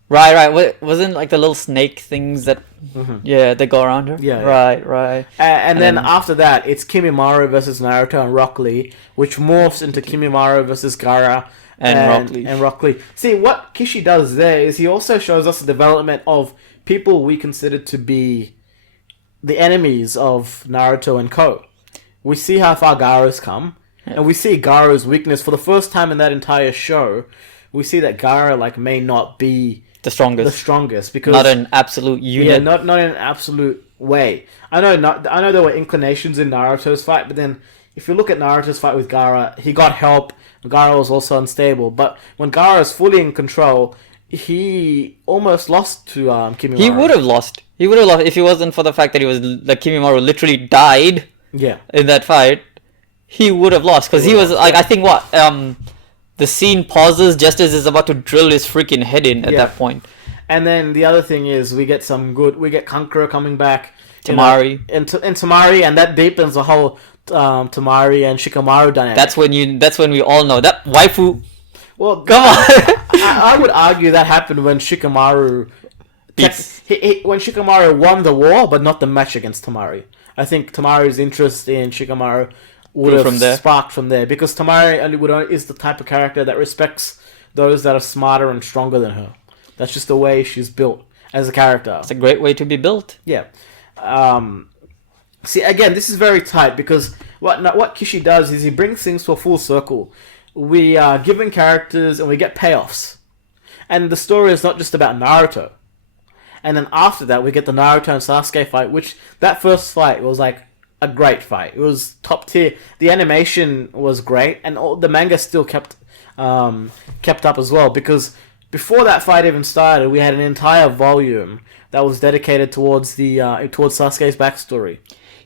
Right. Wasn't like the little snake things that, they go around her? Yeah. Right. And then after that, it's Kimimaru versus Naruto and Rock Lee, which morphs into Kimimaru versus Gaara and Rock Lee. See, what Kishi does there is he also shows us the development of people we considered to be the enemies of Naruto and Ko. We see how far Gaara's come, and we see Gaara's weakness. For the first time in that entire show, we see that Gaara may not be the strongest because not an absolute unit. Yeah, not in an absolute way. I know there were inclinations in Naruto's fight, but then if you look at Naruto's fight with Gaara, he got help. Gaara was also unstable, but when Gaara is fully in control, he almost lost to Kimimaru. He would have lost if it wasn't for the fact that he was Kimimaru literally died. Yeah. In that fight, he would have lost because he was I think the scene pauses just as he's about to drill his freaking head in at that point. And then the other thing is we get Kankuro coming back. Tamari. And Tamari, and that deepens the whole Tamari and Shikamaru dynamic. That's when we all know that waifu. Well, come on. I would argue that happened when Shikamaru when Shikamaru won the war, but not the match against Tamari. I think Tamari's interest in Shikamaru would Grew have from there. sparked from there, because Tamari is the type of character that respects those that are smarter and stronger than her. That's just the way she's built as a character. It's a great way to be built. Yeah. See, again, this is very tight, because what Kishi does is he brings things to a full circle. We are given characters and we get payoffs. And the story is not just about Naruto. And then after that, we get the Naruto and Sasuke fight, which that first fight was like a great fight. It was top tier. The animation was great, and the manga still kept up as well, because before that fight even started, we had an entire volume that was dedicated towards Sasuke's backstory.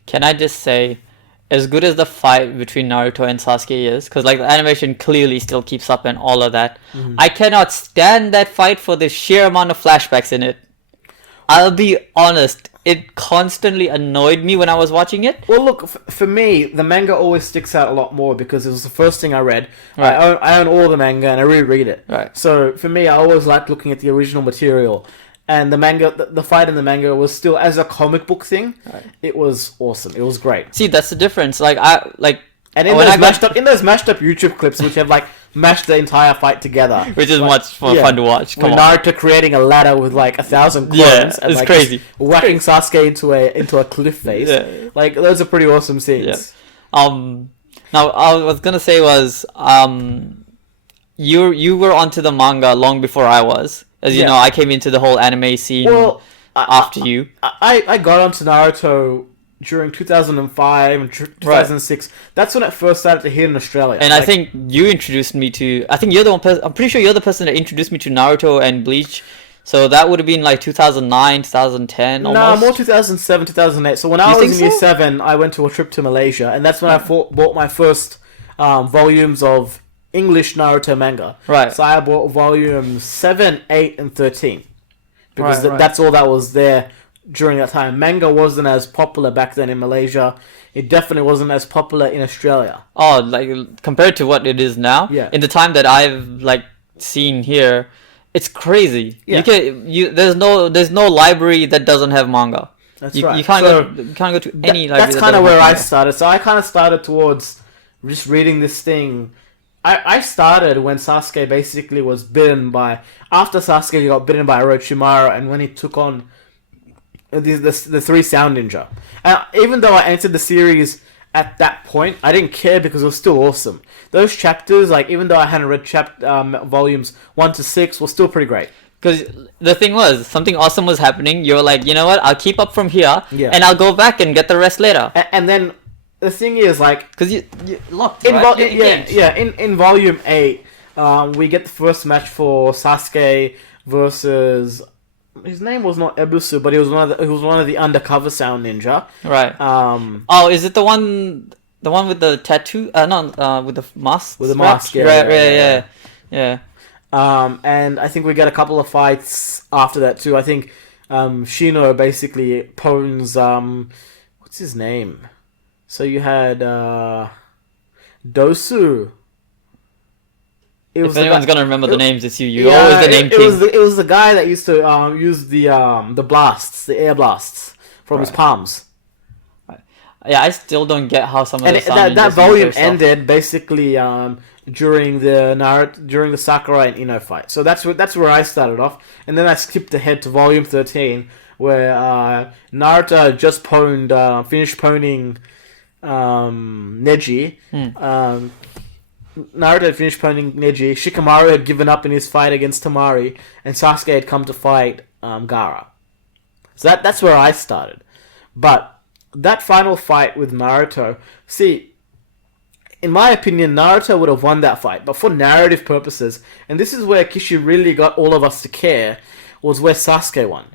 Can I just say, as good as the fight between Naruto and Sasuke is, because like the animation clearly still keeps up and all of that, I cannot stand that fight for the sheer amount of flashbacks in it. I'll be honest, it constantly annoyed me when I was watching it. Well, look, for me, the manga always sticks out a lot more because it was the first thing I read. Right. I own all the manga and I reread it. Right. So for me, I always liked looking at the original material. And the manga, the fight in the manga was still, as a comic book thing, it was awesome. It was great. See, that's the difference. And in those mashed up YouTube clips, which have like mashed the entire fight together, which is much more fun to watch. Come with on. Naruto creating a ladder with like 1,000 clones, Yeah, and it's like crazy. just whacking Sasuke into a cliff face. Yeah. Like those are pretty awesome scenes. Yeah. Now I was gonna say was you were onto the manga long before I was. As you know, I came into the whole anime scene after you. I got onto Naruto during 2005 and 2006. That's when it first started to hit in Australia. And I think you introduced me to... I think you're the one I'm pretty sure you're the person that introduced me to Naruto and Bleach. So that would have been like 2009, 2010 almost. No, more 2007, 2008. So when I was in year 7, I went to a trip to Malaysia. And that's when I bought my first volumes of English Naruto manga. Right. So I bought volumes 7, 8, and 13. Because that's all that was there during that time. Manga wasn't as popular back then in Malaysia. It definitely wasn't as popular in Australia. Oh, like compared to what it is now? Yeah. In the time that I've like seen here, it's crazy. Yeah. There's no library that doesn't have manga. That's you, right. You can't go to any library. That's kind of where I started. So I kind of started towards just reading this thing. I started when Sasuke basically was bitten by... After Sasuke got bitten by Orochimaru, and when he took on the 3 Sound Ninja. Even though I entered the series at that point, I didn't care because it was still awesome. Those chapters, like even though I hadn't read volumes 1 to 6, were still pretty great. Because the thing was, something awesome was happening. You're like, you know what? I'll keep up from here, and I'll go back and get the rest later. And then the thing is, like, because you locked in right? in volume 8, we get the first match for Sasuke versus... His name was not Ebusu, but he was one of the undercover Sound Ninja. Right. Is it the one with the tattoo? With the mask. With the mask. Yeah. And I think we get a couple of fights after that too. I think Shino basically pawns what's his name? So you had Dosu. If anyone's gonna remember the names, it's you. You're always the name king. It was the guy that used to use the blasts, the air blasts from his palms. Yeah, I still don't get how some of the that volume ended basically during the Sakura and Ino fight. So that's where I started off, and then I skipped ahead to volume 13, where Naruto just finished pwning Neji. Naruto had finished pwning Neji. Shikamaru had given up in his fight against Tamari, and Sasuke had come to fight Gaara. So that's where I started. But that final fight with Naruto, see, in my opinion, Naruto would have won that fight, but for narrative purposes, and this is where Kishi really got all of us to care, was where Sasuke won.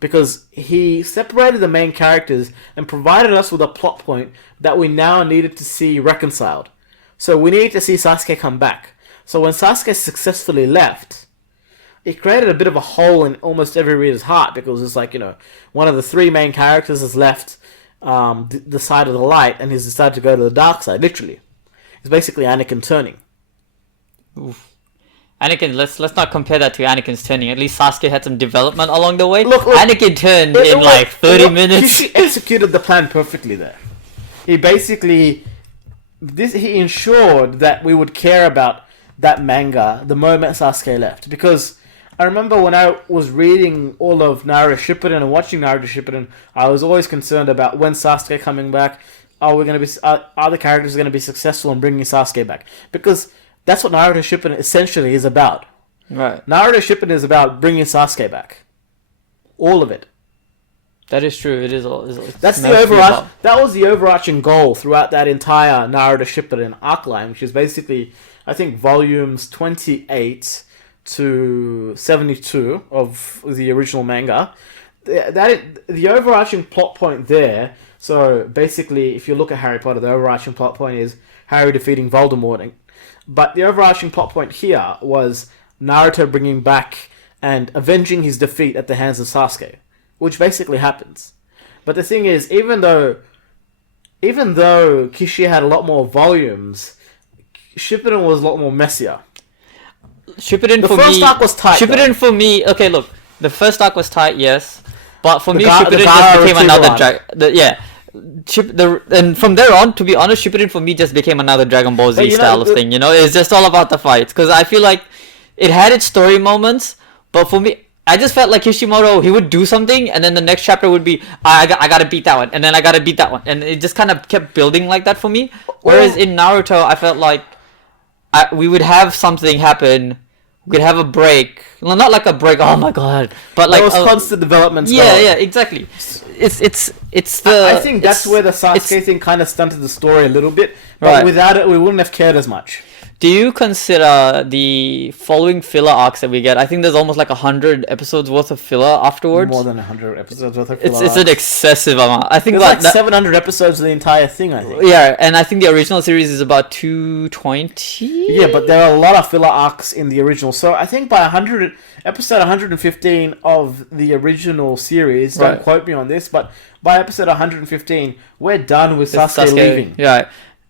Because he separated the main characters and provided us with a plot point that we now needed to see reconciled. So we needed to see Sasuke come back. So when Sasuke successfully left, it created a bit of a hole in almost every reader's heart, because it's like, one of the 3 main characters has left the side of the light and he's decided to go to the dark side, literally. It's basically Anakin turning. Oof. Anakin, let's not compare that to Anakin's turning. At least Sasuke had some development along the way. Look, Anakin turned in like 30 minutes. Kishi executed the plan perfectly there. He basically he ensured that we would care about that manga the moment Sasuke left, because I remember when I was reading all of Naruto Shippuden and watching Naruto Shippuden, I was always concerned about when Sasuke coming back. Are the characters going to be successful in bringing Sasuke back? Because that's what Naruto Shippuden essentially is about. Right. Naruto Shippuden is about bringing Sasuke back. All of it. That is true. It is all. That was the overarching goal throughout that entire Naruto Shippuden arc line, which is basically, I think, volumes 28 to 72 of the original manga. The overarching plot point there. So basically, if you look at Harry Potter, the overarching plot point is Harry defeating Voldemort. But the overarching plot point here was Naruto bringing back and avenging his defeat at the hands of Sasuke, which basically happens. But the thing is, even though Kishi had a lot more volumes, Shippuden was a lot more messier. Shippuden The for me. first arc was tight. Shippuden for me. Okay, look, the first arc was tight, yes, but for me, The Shippuden Gaara just became retrieval another and from there on, to be honest, Shippuden for me just became another Dragon Ball Z style of thing. You know, it's just all about the fights, because I feel like it had its story moments, but for me, I just felt like Kishimoto, he would do something, and then the next chapter would be, I gotta beat that one, and then I gotta beat that one, and it just kind of kept building like that for me. Whereas in Naruto, I felt like we would have something happen, we could have a break, well, not like a break, oh my god, but like there was constant development. Yeah, exactly. It's the. I think that's where the Sasuke thing kind of stunted the story a little bit, but Right. without it, we wouldn't have cared as much. Do you consider the following filler arcs that we get? I think there's almost like 100 episodes worth of filler afterwards. More than 100 episodes worth of It's filler an arcs. excessive amount. I think There's about like 700 episodes of the entire thing, I think. Yeah, and I think the original series is about 220. Yeah, but there are a lot of filler arcs in the original. So I think by episode 115 of the original series, don't Right. quote me on this, but by episode 115, we're done with It's Sasuke leaving. Yeah,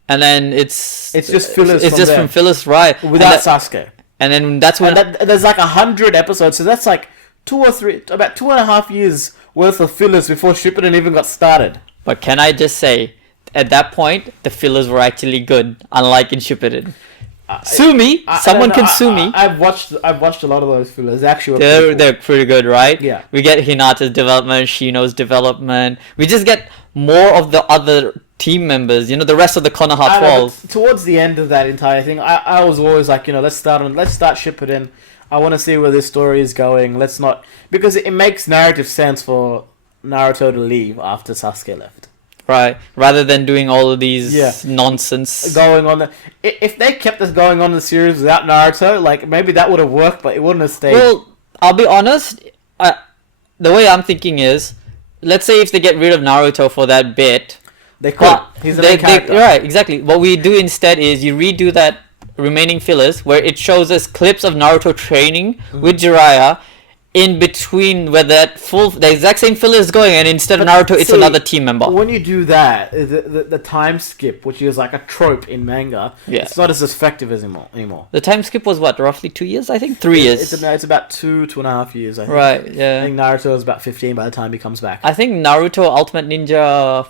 and then it's just fillers It's from just there. from fillers, right? Without and Sasuke. and then that's when There's like 100 episodes, so that's like about 2.5 years worth of fillers before Shippuden even got started. But can I just say, at that point, the fillers were actually good, unlike in Shippuden. Sue me. Someone can sue me. I've watched a lot of those fillers. They actually, were pretty cool. They're pretty good, right? Yeah. We get Hinata's development, Shino's development. We just get more of the other team members. You know, the rest of the Konoha I know, 12. but towards the end of that entire thing, I was always like, let's start Shippuden. I want to see where this story is going. Let's not, because it makes narrative sense for Naruto to leave after Sasuke left. Right. Rather than doing all of these Yeah. nonsense. Going on if they kept us going on in the series without Naruto, like maybe that would have worked, but it wouldn't have stayed. Well, I'll be honest. The way I'm thinking is, let's say if they get rid of Naruto for that bit, They could. He's the main character. right, exactly. What we do instead is you redo that remaining fillers where it shows us clips of Naruto training with Jiraiya in between where the exact same filler is going, and instead of Naruto, it's see, another team member. When you do that, the time skip, which is like a trope in manga, Yeah. it's not as effective anymore. The time skip was what, roughly 2 years? I think 3 years. It's about 2.5 years. I think. Right. I Yeah. think Naruto is about 15 by the time he comes back. I think Naruto Ultimate Ninja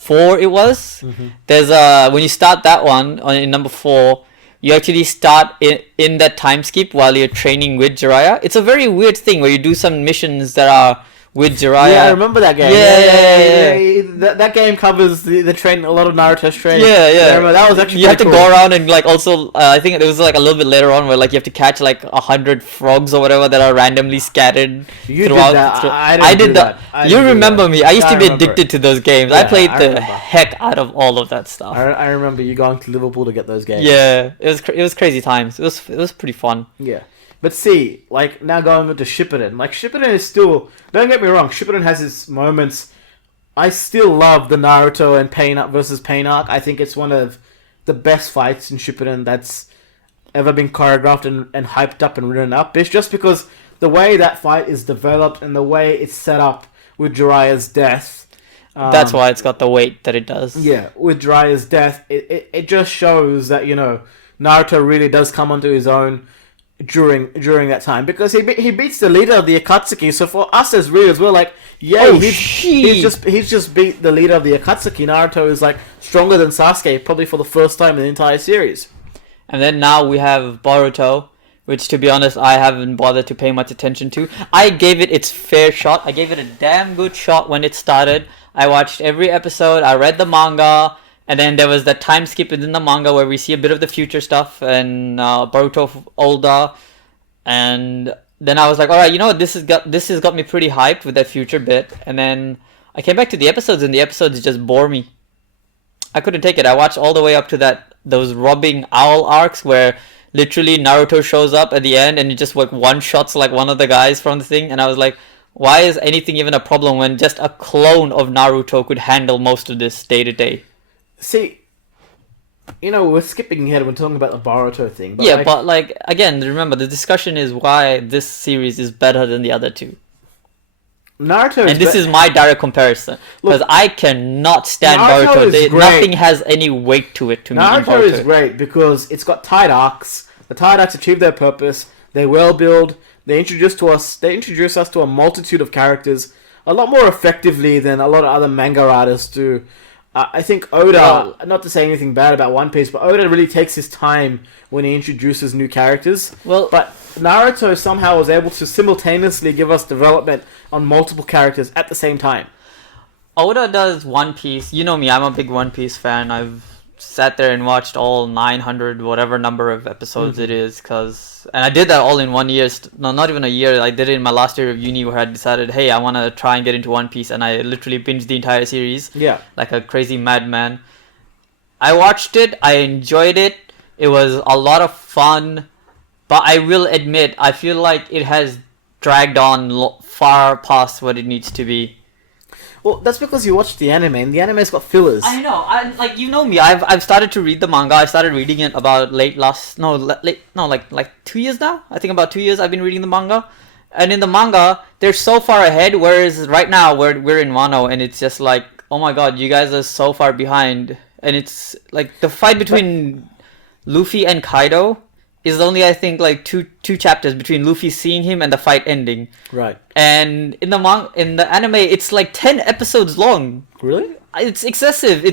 4 it was. Mm-hmm. There's when you start that one in number 4, you actually start in that time skip while you're training with Jiraiya. It's a very weird thing where you do some missions that are with Jiraiya. Yeah, I remember that game. Yeah. That game covers the training, a lot of Naruto's training. Yeah. I remember that was actually You have to pretty go cool. around and like also I think it was like a little bit later on where like you have to catch like 100 frogs or whatever that are randomly scattered You did throughout. that. I I didn't do did that. I You didn't do remember that. me? I used to I be remember addicted to those games. Yeah, I played I the remember. heck out of all of that stuff. I remember you going to Liverpool to get those games. Yeah, it was crazy times. It was pretty fun. Yeah. But see, like, now going into Shippuden. Like, Shippuden is still... Don't get me wrong, Shippuden has its moments. I still love the Naruto and Pain versus Pain arc. I think it's one of the best fights in Shippuden that's ever been choreographed and hyped up and written up. It's just because the way that fight is developed and the way it's set up with Jiraiya's death... That's why it's got the weight that it does. Yeah, with Jiraiya's death, it just shows that, Naruto really does come onto his own. during that time, because he beats the leader of the Akatsuki. So for us as readers, we're like, yeah, Oh, he's just beat the leader of the Akatsuki. Naruto is like stronger than Sasuke, probably for the first time in the entire series. And then now we have Boruto, which to be honest I haven't bothered to pay much attention to. I gave it its fair shot. I gave it a damn good shot when it started. I watched every episode. I read the manga. And then there was that time skip within the manga where we see a bit of the future stuff and Boruto older, and then I was like, all right, you know what, this has got me pretty hyped with that future bit. And then I came back to the episodes, and the episodes just bore me. I couldn't take it. I watched all the way up to those robbing owl arcs where literally Naruto shows up at the end and it just like one shots like one of the guys from the thing, and I was like, why is anything even a problem when just a clone of Naruto could handle most of this day to day? See, we're skipping ahead when talking about the Boruto thing. But Yeah, but like again, remember the discussion is why this series is better than the other two. Naruto, and this is my direct comparison because I cannot stand Naruto Boruto. Nothing has any weight to it to me. Naruto is great because it's got tight arcs. The tight arcs achieve their purpose. They well build. They introduce us to a multitude of characters a lot more effectively than a lot of other manga artists do. I think Oda, not to say anything bad about One Piece, but Oda really takes his time when he introduces new characters. But Naruto somehow was able to simultaneously give us development on multiple characters at the same time. Oda does One Piece. You know me, I'm a big One Piece fan. I've sat there and watched all 900 whatever number of episodes it is, and I did that all in 1 year. No, not even a year. I did it in my last year of uni where I decided, hey, I want to try and get into One Piece, and I literally binged the entire series. Yeah. Like a crazy madman. I watched it. I enjoyed it. It was a lot of fun, but I will admit, I feel like it has dragged on far past what it needs to be. Well, that's because you watched the anime, and the anime's got fillers. I know. You know me. I've started to read the manga. I started reading it about like 2 years now. I think about 2 years I've been reading the manga. And in the manga, they're so far ahead, whereas right now we're in Wano, and it's just like, oh my god, you guys are so far behind. And it's like the fight between Luffy and Kaido is only, I think, like two chapters between Luffy seeing him and the fight ending. Right. And in the anime, it's like 10 episodes long. Really? It's excessive.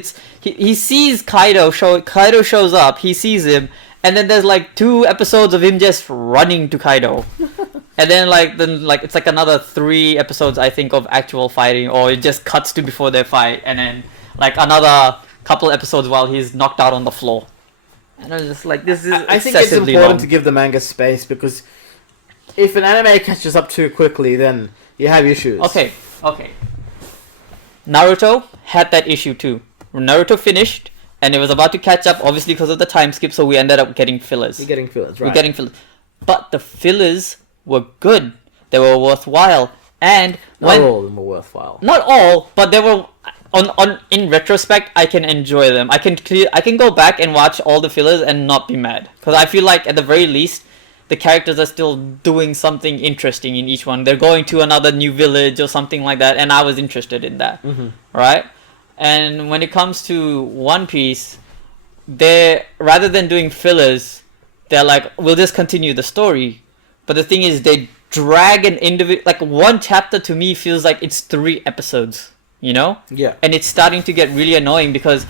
He sees Kaido. Kaido shows up. He sees him, and then there's like 2 episodes of him just running to Kaido. And then it's like another 3 episodes, I think, of actual fighting, or it just cuts to before their fight, and then like another couple episodes while he's knocked out on the floor. And I was just like, this is I think it's important to give the manga space, because if an anime catches up too quickly, then you have issues. Okay. Naruto had that issue too. Naruto finished, and it was about to catch up, obviously because of the time skip, so we ended up getting fillers. We're getting fillers, right. We're getting fillers. But the fillers were good. They were worthwhile. And not all of them were worthwhile. Not all, but they were... in retrospect, I can enjoy them. I can go back and watch all the fillers and not be mad, because I feel like at the very least the characters are still doing something interesting in each one. They're going to another new village or something like that, and I was interested in that. Right? And when it comes to One Piece, they, rather than doing fillers, they're like, we'll just continue the story. But the thing is, they drag an individual, like one chapter to me feels like it's 3 episodes. You know? Yeah. And it's starting to get really annoying, because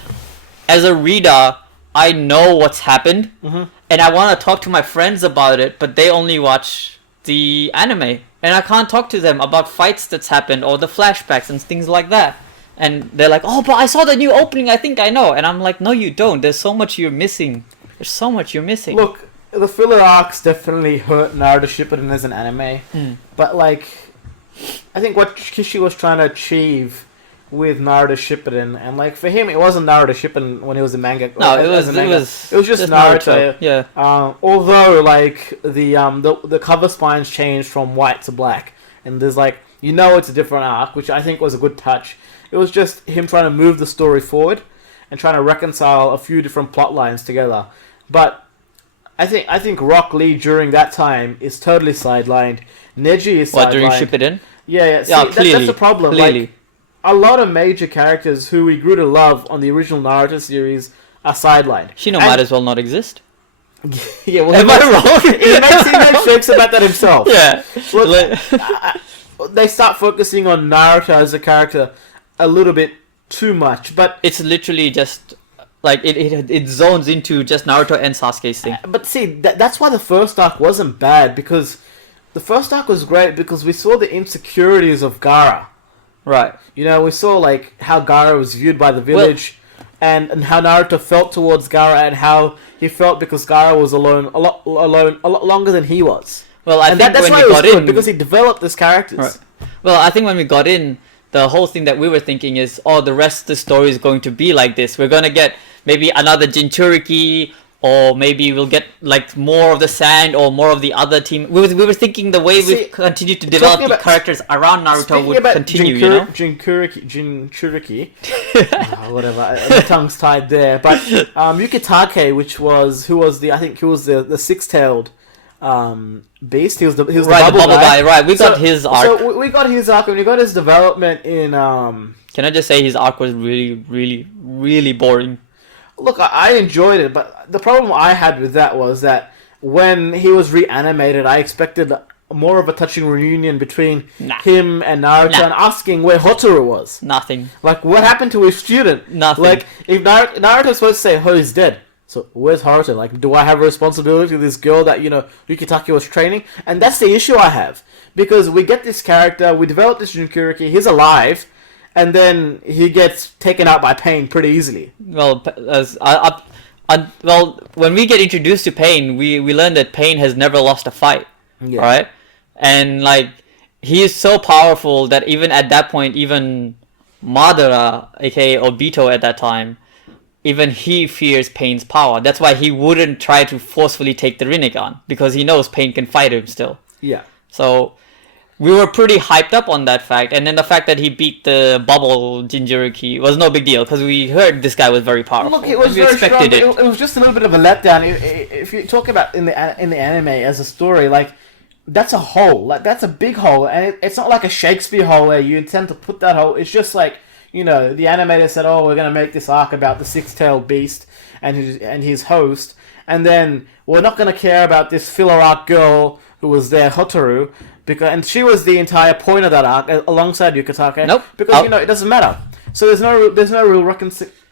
as a reader, I know what's happened, and I want to talk to my friends about it, but they only watch the anime, and I can't talk to them about fights that's happened or the flashbacks and things like that. And they're like, oh, but I saw the new opening, I think I know. And I'm like, no, you don't. There's so much you're missing. Look, the filler arcs definitely hurt Naruto Shippuden as an anime, but like, I think what Kishi was trying to achieve with Naruto Shippuden, and like for him, it wasn't Naruto Shippuden when he was a manga. No, it was just Naruto. Yeah. Although like the cover spines changed from white to black, and there's like, it's a different arc, which I think was a good touch. It was just him trying to move the story forward and trying to reconcile a few different plot lines together. But I think Rock Lee during that time is totally sidelined. Neji is sidelined. What, during Shippuden? Yeah. See, clearly. That's the problem. Clearly. Like, a lot of major characters who we grew to love on the original Naruto series are sidelined. Shino might as well not exist. Yeah, well, Am I wrong? He makes jokes about that himself. Yeah. Look, they start focusing on Naruto as a character a little bit too much, but It's literally just like it zones into just Naruto and Sasuke's thing. but see that's why the first arc wasn't bad, because the first arc was great because we saw the insecurities of Gaara. Right. You know, we saw like how Gaara was viewed by the village, and how Naruto felt towards Gaara, and how he felt because Gaara was alone a lot longer than he was. Well, I And think that's when why we it was got good, in, because he developed his characters. right. Well, I think when we got in, the whole thing that we were thinking is, oh, the rest of the story is going to be like this. We're gonna get maybe another Jinchuriki, or maybe we'll get like more of the Sand or more of the other team. We were thinking the way we continue to develop the characters around Naruto would continue. You know, Jinchuriki, whatever. The tongue's tied there. But Yukitake, who was the six-tailed beast. He was the bubble guy. Right, we got his arc. So we got his arc, and we got his development in. Can I just say his arc was really, really, really boring. Look, I enjoyed it, but the problem I had with that was that when he was reanimated, I expected more of a touching reunion between him and Naruto, and asking where Hotaru was. Nothing. Like, what happened to his student? Nothing. Like, if Naruto's supposed to say, oh, he's dead. So, where's Haruto? Like, do I have a responsibility to this girl that, Yukitake was training? And that's the issue I have. Because we get this character, we develop this Jinchuriki, he's alive, and then he gets taken out by Pain pretty easily. Well, when we get introduced to Pain, we learn that Pain has never lost a fight, right? And like, he is so powerful that even at that point, even Madara, aka Obito at that time, even he fears Pain's power. That's why he wouldn't try to forcefully take the Rinnegan, because he knows Pain can fight him still. Yeah. So we were pretty hyped up on that fact, and then the fact that he beat the bubble Jinchuriki was no big deal, because we heard this guy was very powerful. Look, it was very strong. It was just a little bit of a letdown. If you talk about in the anime as a story, like, that's a hole. Like, that's a big hole, and it's not like a Shakespeare hole where you intend to put that hole. It's just like, the animator said, oh, we're going to make this arc about the six-tailed beast and his host, and then we're not going to care about this filler arc girl who was there, Hotaru, and she was the entire point of that arc alongside Yukitake. Nope. Because it doesn't matter. So there's no real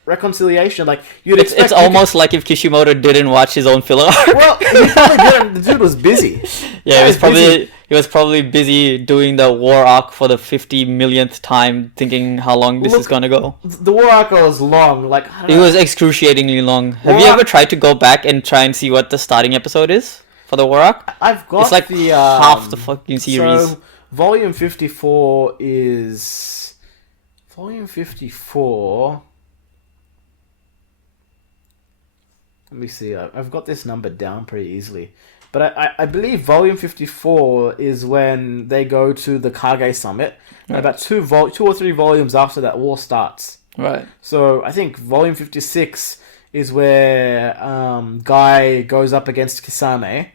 reconciliation. Like, it's almost like if Kishimoto didn't watch his own filler arc. Well, he probably didn't. The dude was busy. Yeah, he was probably busy doing the war arc for the 50 millionth time, thinking how long this is gonna go. The war arc was long. Like, it was excruciating long. Have you ever tried to go back and try and see what the starting episode is for the war arc? I've got it's like half the fucking series. So, volume 54 is... Volume 54... Let me see. I've got this number down pretty easily. But I believe volume 54 is when they go to the Kage Summit. Right. About 2 or 3 volumes after that, war starts. Right. So I think volume 56 is where Guy goes up against Kisame.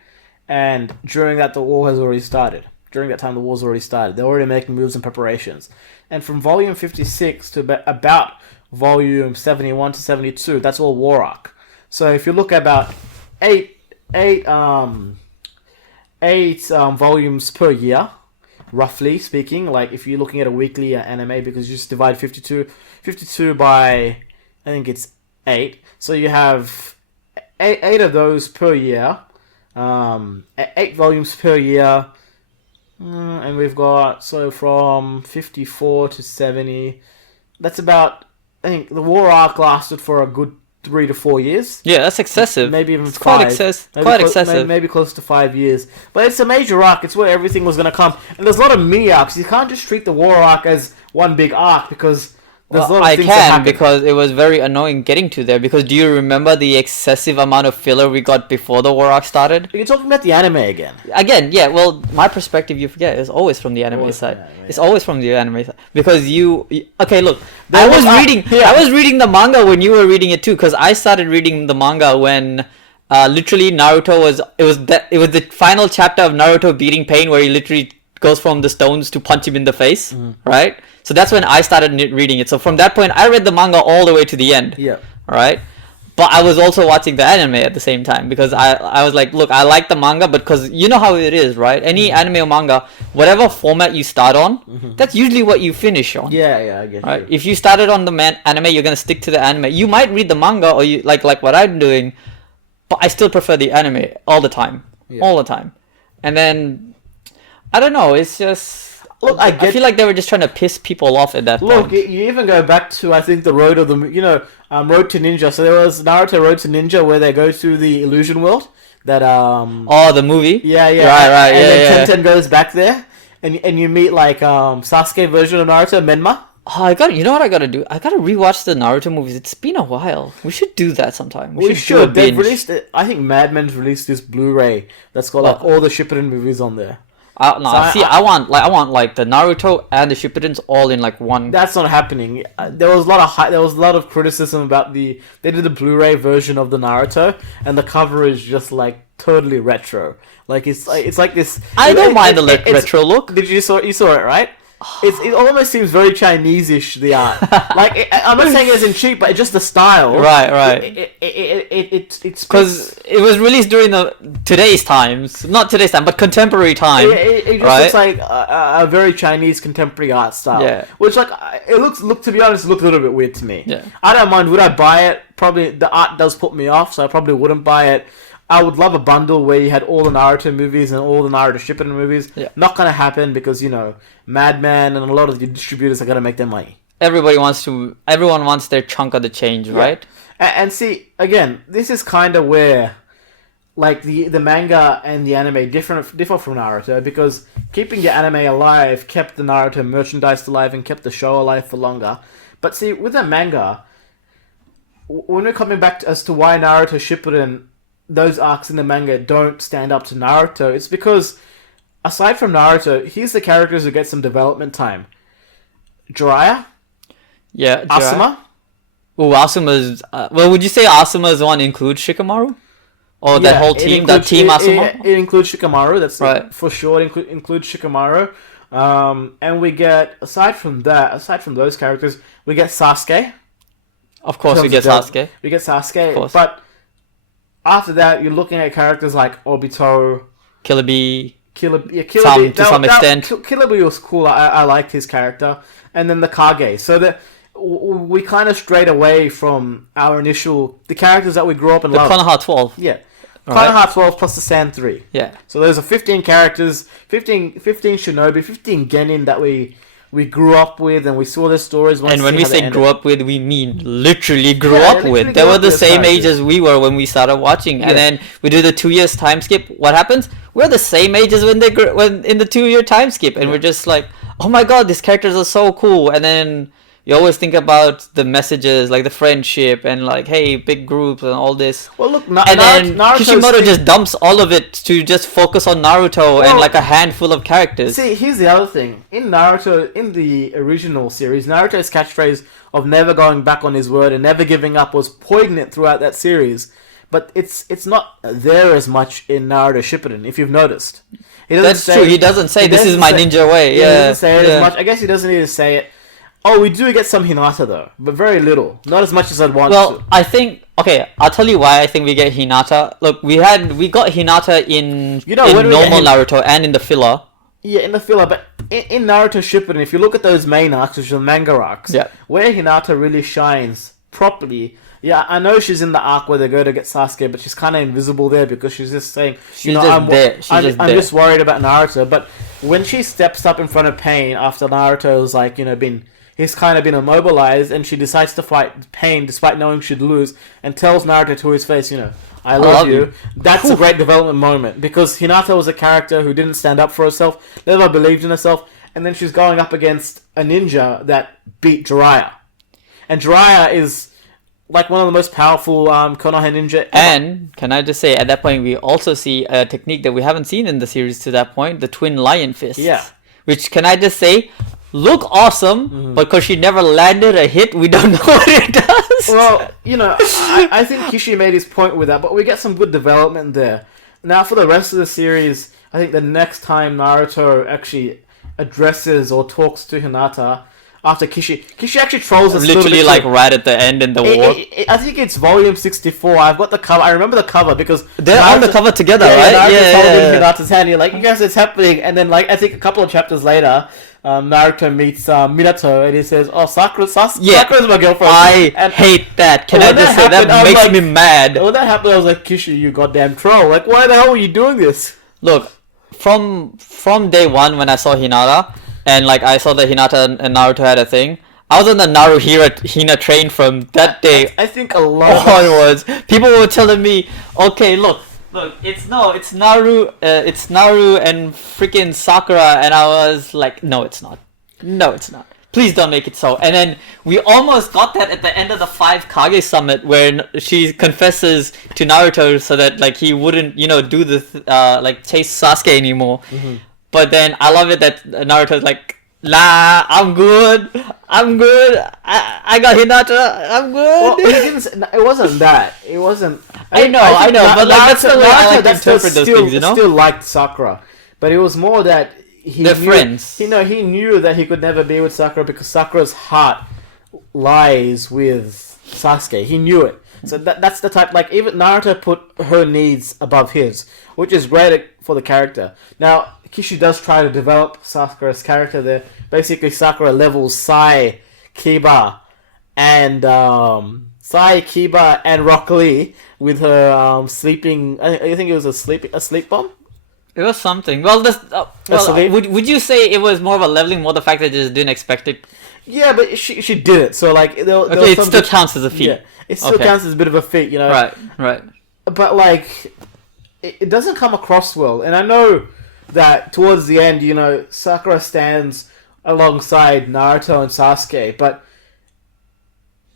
And during that, the war has already started. During that time, the war's already started. They're already making moves and preparations. And from volume 56 to about volume 71 to 72, that's all war arc. So if you look at about eight volumes per year, roughly speaking, like if you're looking at a weekly anime, because you just divide 52 by, I think it's 8. So you have 8 of those per year, 8 volumes per year, and we've got, so from 54 to 70, that's about, I think the war arc lasted for a good 3 to 4 years. Yeah, that's excessive. Maybe even it's 5. Quite excessive. Maybe close to 5 years. But it's a major arc. It's where everything was going to come. And there's a lot of mini arcs. You can't just treat the war arc as one big arc, because there's a lot of things that happen. Because it was very annoying getting to there. Because do you remember the excessive amount of filler we got before the war arc started? You're talking about the anime again. Again, yeah. Well, my perspective, you forget, is always from the anime side. It's always from the anime side. Because okay, look, I was reading the manga when you were reading it too. Because I started reading the manga when literally Naruto it was the final chapter of Naruto beating Pain, where he literally goes from the stones to punch him in the face, right? So that's when I started reading it. So from that point, I read the manga all the way to the end. Yeah. Right? But I was also watching the anime at the same time because I was like, look, I like the manga, but because you know how it is, right? Any anime or manga, whatever format you start on, that's usually what you finish on. Yeah, I get Right? you. If you started on the anime, you're gonna stick to the anime. You might read the manga or you like what I'm doing, but I still prefer the anime all the time, Yeah. all the time. And then I don't know. It's just Look, I feel like they were just trying to piss people off at that Look, point. you even go back to, I think, the Road of the, Road to Ninja. So there was Naruto Road to Ninja where they go to the illusion world. That Oh, the movie. Yeah, Right. And Yeah, then yeah. Tenten goes back there, and you meet like Sasuke version of Naruto, Menma. Oh, you know what I gotta do? I gotta rewatch the Naruto movies. It's been a while. We should do that sometime. We do a should. They've binge. released it. I think Mad Men's released this Blu-ray that's got like all the Shippuden movies on there. No, I want like the Naruto and the Shippudens all in like one. That's not happening. There was a lot of there was a lot of criticism about they did the Blu-ray version of the Naruto, and the cover is just like totally retro. Like it's like this. I don't mind the it's- retro look. Did you saw it right? It almost seems very Chinese-ish, the art. Like I'm not saying it's in cheap, but it's just the style. Right. It's Because it was released during today's times, not today's time, but contemporary time. It just right? looks like a very Chinese contemporary art style. Yeah. Which like look to be honest, it looked a little bit weird to me. Yeah. I don't mind. Would I buy it? Probably the art does put me off, so I probably wouldn't buy it. I would love a bundle where you had all the Naruto movies and all the Naruto Shippuden movies. Yeah. Not gonna happen because Madman and a lot of the distributors are gonna make their money. Everyone wants their chunk of the change, right? And see, again, this is kind of where, like, the manga and the anime differ from Naruto, because keeping the anime alive kept the Naruto merchandise alive and kept the show alive for longer. But see, with the manga, when we're coming back as to why Naruto Shippuden, those arcs in the manga don't stand up to Naruto, it's because, aside from Naruto, here's the characters who get some development time. Jiraiya, Yeah. Asuma. Oh, Asuma's. Well, would you say Asuma's one includes Shikamaru? Or that whole team, that team Asuma? It includes Shikamaru, that's Right. for sure. It includes Shikamaru. And we get, aside from those characters, we get Sasuke. Of course, we In get terms of Sasuke. We get Sasuke, course. but after that, you're looking at characters like Obito, Killer Bee. Killer Bee. To some extent. Killer Bee was cool. I liked his character. And then the Kage. So that we kind of strayed away from the characters that we grew up and The loved. Konoha 12. Yeah. Alright. Konoha 12 plus the Sand 3. Yeah. So those are 15 characters, 15 shinobi, 15 genin that we grew up with, and we saw their stories. And when we say grew up with, we mean literally grew Yeah, up literally with. They grew were up the with same age characters. as we were when we started watching. Yeah. And then we do the 2 years time skip. What happens? We're the same age as when when in the 2 year time skip, and we're just like, oh my god, these characters are so cool. And then you always think about the messages, like the friendship, and like, hey, big groups and all this. Well, look, And then Naruto's Kishimoto thing- just dumps all of it to just focus on Naruto and Well, like a handful of characters. See, here's the other thing. In Naruto, in the original series, Naruto's catchphrase of never going back on his word and never giving up was poignant throughout that series. But it's not there as much in Naruto Shippuden, if you've noticed. He doesn't That's true. He doesn't say, "This is my ninja way." He Yeah, doesn't say it yeah. as much. I guess he doesn't need to say it. Oh, we do get some Hinata though, but very little. Not as much as I'd want Well, to. I think I'll tell you why I think we get Hinata. Look, we got Hinata in when we normal get Naruto and in the filler. Yeah, in the filler, but in Naruto Shippuden, if you look at those main arcs, which are the manga arcs, Yeah. where Hinata really shines properly. Yeah, I know she's in the arc where they go to get Sasuke, but she's kind of invisible there because she's just saying, She's just there. I'm just worried about Naruto. But when she steps up in front of Pain after Naruto's like, he's kind of been immobilized, and she decides to fight Pain despite knowing she'd lose, and tells Naruto to his face, I love you. That's a great development moment, because Hinata was a character who didn't stand up for herself, never believed in herself, and then she's going up against a ninja that beat Jiraiya. And Jiraiya is like one of the most powerful Konoha ninja ever. And can I just say, at that point, we also see a technique that we haven't seen in the series to that point: the twin lion fists. Yeah. Which, can I just say, look awesome, but because she never landed a hit, we don't know what it does. Well, I think Kishi made his point with that, but we get some good development there. Now, for the rest of the series, I think the next time Naruto actually addresses or talks to Hinata, after Kishi. Kishi actually trolls us Literally, a little like bit right at the end in the war. I think it's volume 64. I've got the cover. I remember the cover because They're on the cover together, right? Naruto's holding Hinata's hand. You're like, you guys, it's happening. And then, like, I think a couple of chapters later, Naruto meets Minato, and he says, "Oh, Sakura's my girlfriend." I hate that. Can I just say that makes me mad? When that happened, I was like, "Kishi, you goddamn troll! Like, why the hell are you doing this?" Look, from day one when I saw Hinata, and like I saw that Hinata and Naruto had a thing, I was on the Hina train from that day. I think a lot onwards. People were telling me, "Okay, look, it's Naru and freaking Sakura," and I was like, "No, it's not. No, it's not. Please don't make it so." And then we almost got that at the end of the 5 Kage summit, where she confesses to Naruto so that like he wouldn't, do the like chase Sasuke anymore. Mm-hmm. But then I love it that Naruto's like, "Nah, I'm good. I got Hinata. I'm good." Well, it wasn't that. It wasn't. I know, but like that's the way I like to interpret those things, Still liked Sakura, but it was more that they're friends. He knew that he could never be with Sakura because Sakura's heart lies with Sasuke. He knew it. So that's the type. Like even Naruto put her needs above his, which is great for the character. Now Kishi does try to develop Sakura's character there. Basically, Sakura levels Sai, Kiba, and Rock Lee with her sleeping. I think it was a sleep bomb. It was something. Well, would you say it was more of a leveling, more the fact that they just didn't expect it? Yeah, but she did it. So like, it still counts as a feat. Yeah, it still counts as a bit of a feat, Right. But like, it doesn't come across well, and I know that towards the end, Sakura stands alongside Naruto and Sasuke, but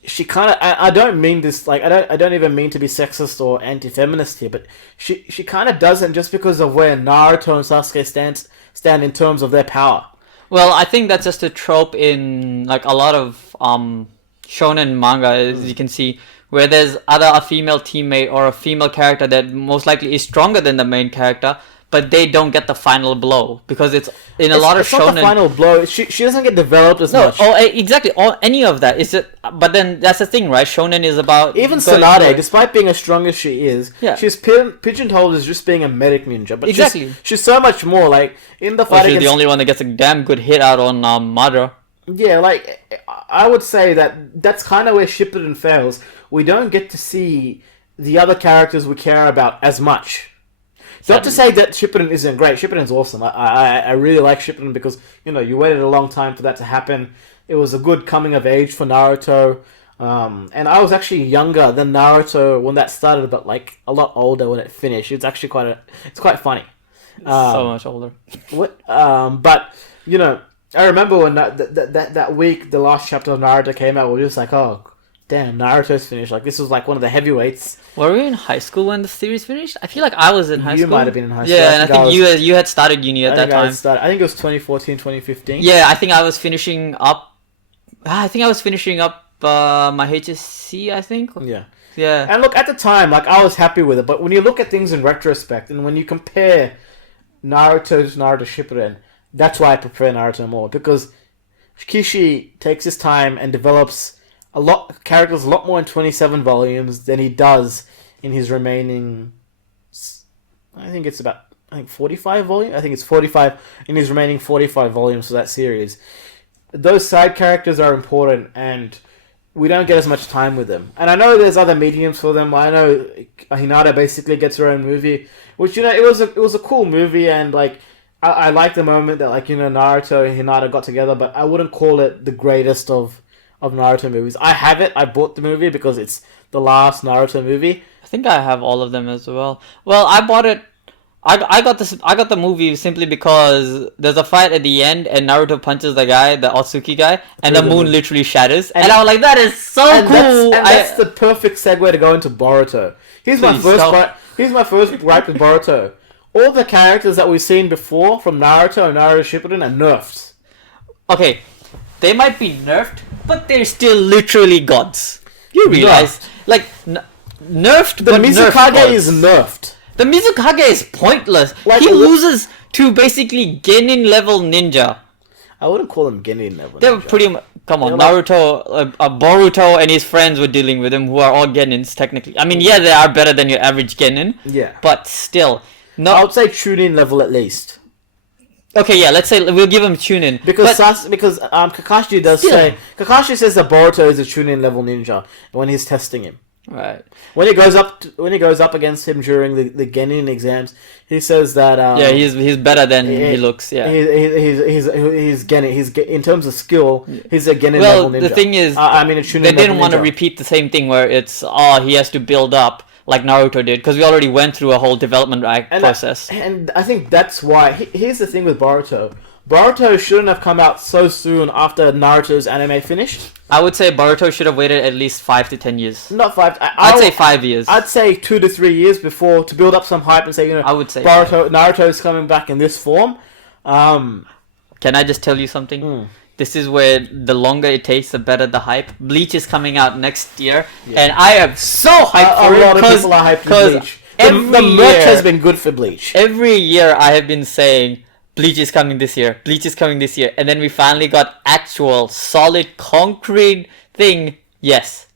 she kind of, I don't mean this, like, I don't even mean to be sexist or anti-feminist here, but she kind of doesn't just because of where Naruto and Sasuke stand in terms of their power. Well, I think that's just a trope in, like, a lot of shonen manga, as you can see, where there's either a female teammate or a female character that most likely is stronger than the main character, but they don't get the final blow because it's a lot of shonen. It's not the final blow. She doesn't get developed as much. No, exactly. Any of that is it. But then that's the thing, right? Shonen is about even Tsunade, despite being as strong as she is, she's pigeonholed as just being a medic ninja. But exactly, she's so much more. Like in the fight, she's the only one that gets a damn good hit out on Madara. Yeah, like I would say that's kind of where Shippuden fails. We don't get to see the other characters we care about as much. Not to say that Shippuden isn't great. Shippuden's awesome. I really like Shippuden because, you waited a long time for that to happen. It was a good coming of age for Naruto. And I was actually younger than Naruto when that started, but like a lot older when it finished. It's actually it's quite funny. So much older. But, I remember when that week, the last chapter of Naruto came out, we were just like, oh, damn, Naruto's finished. Like, this was like one of the heavyweights. Were we in high school when the series finished? I feel like I was in high school. You might have been in high school. Yeah, and I think you had started uni at that time. I think it was 2014, 2015. Yeah, I think I was finishing up. My HSC, I think. Yeah. Yeah. And look, at the time, like, I was happy with it. But when you look at things in retrospect, and when you compare Naruto to Naruto Shippuden, that's why I prefer Naruto more. Because Kishi takes his time and develops characters a lot more in 27 volumes than he does in his remaining, I think it's 45 volumes. I think it's 45 in his remaining 45 volumes for that series. Those side characters are important, and we don't get as much time with them. And I know there's other mediums for them. I know Hinata basically gets her own movie, which, it was a cool movie, and like I like the moment that Naruto and Hinata got together, but I wouldn't call it the greatest of Naruto movies. I have it. I bought the movie because it's the last Naruto movie. I think I have all of them as well. Well, I bought it. I got the movie simply because there's a fight at the end and Naruto punches the guy, the Otsuki guy, and the moon literally shatters. And I was like, that is so cool. That's the perfect segue to go into Boruto. Here's my first gripe with Boruto. All the characters that we've seen before from Naruto and Naruto Shippuden are nerfed. Okay, they might be nerfed, but they're still literally gods. You realize? Like, nerfed, the but Mizukage is nerfed. The Mizukage is pointless. Like, he loses to basically Genin level ninja. I wouldn't call him Genin level They're ninja. Come on, Yeah, like- Naruto, Boruto and his friends were dealing with him, who are all Genins technically. I mean, yeah, they are better than your average Genin, Yeah. but still, I no. would say Chunin level at least. Okay, yeah, let's say we'll give him Chunin. Because but Kakashi does Still. say Kakashi says that Boruto is a Chunin level ninja when he's testing him. right, When he goes up against him during the Genin exams, he says that yeah, he's better than he looks. Yeah. he's Genin. In terms of skill, he's a Genin Well, level ninja. the thing is, I mean, a Chunin they level didn't want to ninja. repeat the same thing where it's he has to build up like Naruto did, because we already went through a whole development process. And I think that's why. Here's the thing with Boruto. Boruto shouldn't have come out so soon after Naruto's anime finished. I would say Boruto should have waited at least 5 to 10 years. Not 5. I'd say 5 years. I'd say 2 to 3 years before to build up some hype and say, I would say Naruto's coming back in this form. Can I just tell you something? This is where the longer it takes, the better the hype. Bleach is coming out next year, and I am so hyped for A it. lot of people are hyped for Bleach. The merch has been good for Bleach. Every year I have been saying Bleach is coming this year. Bleach is coming this year, and then we finally got actual, solid, concrete thing. Yes,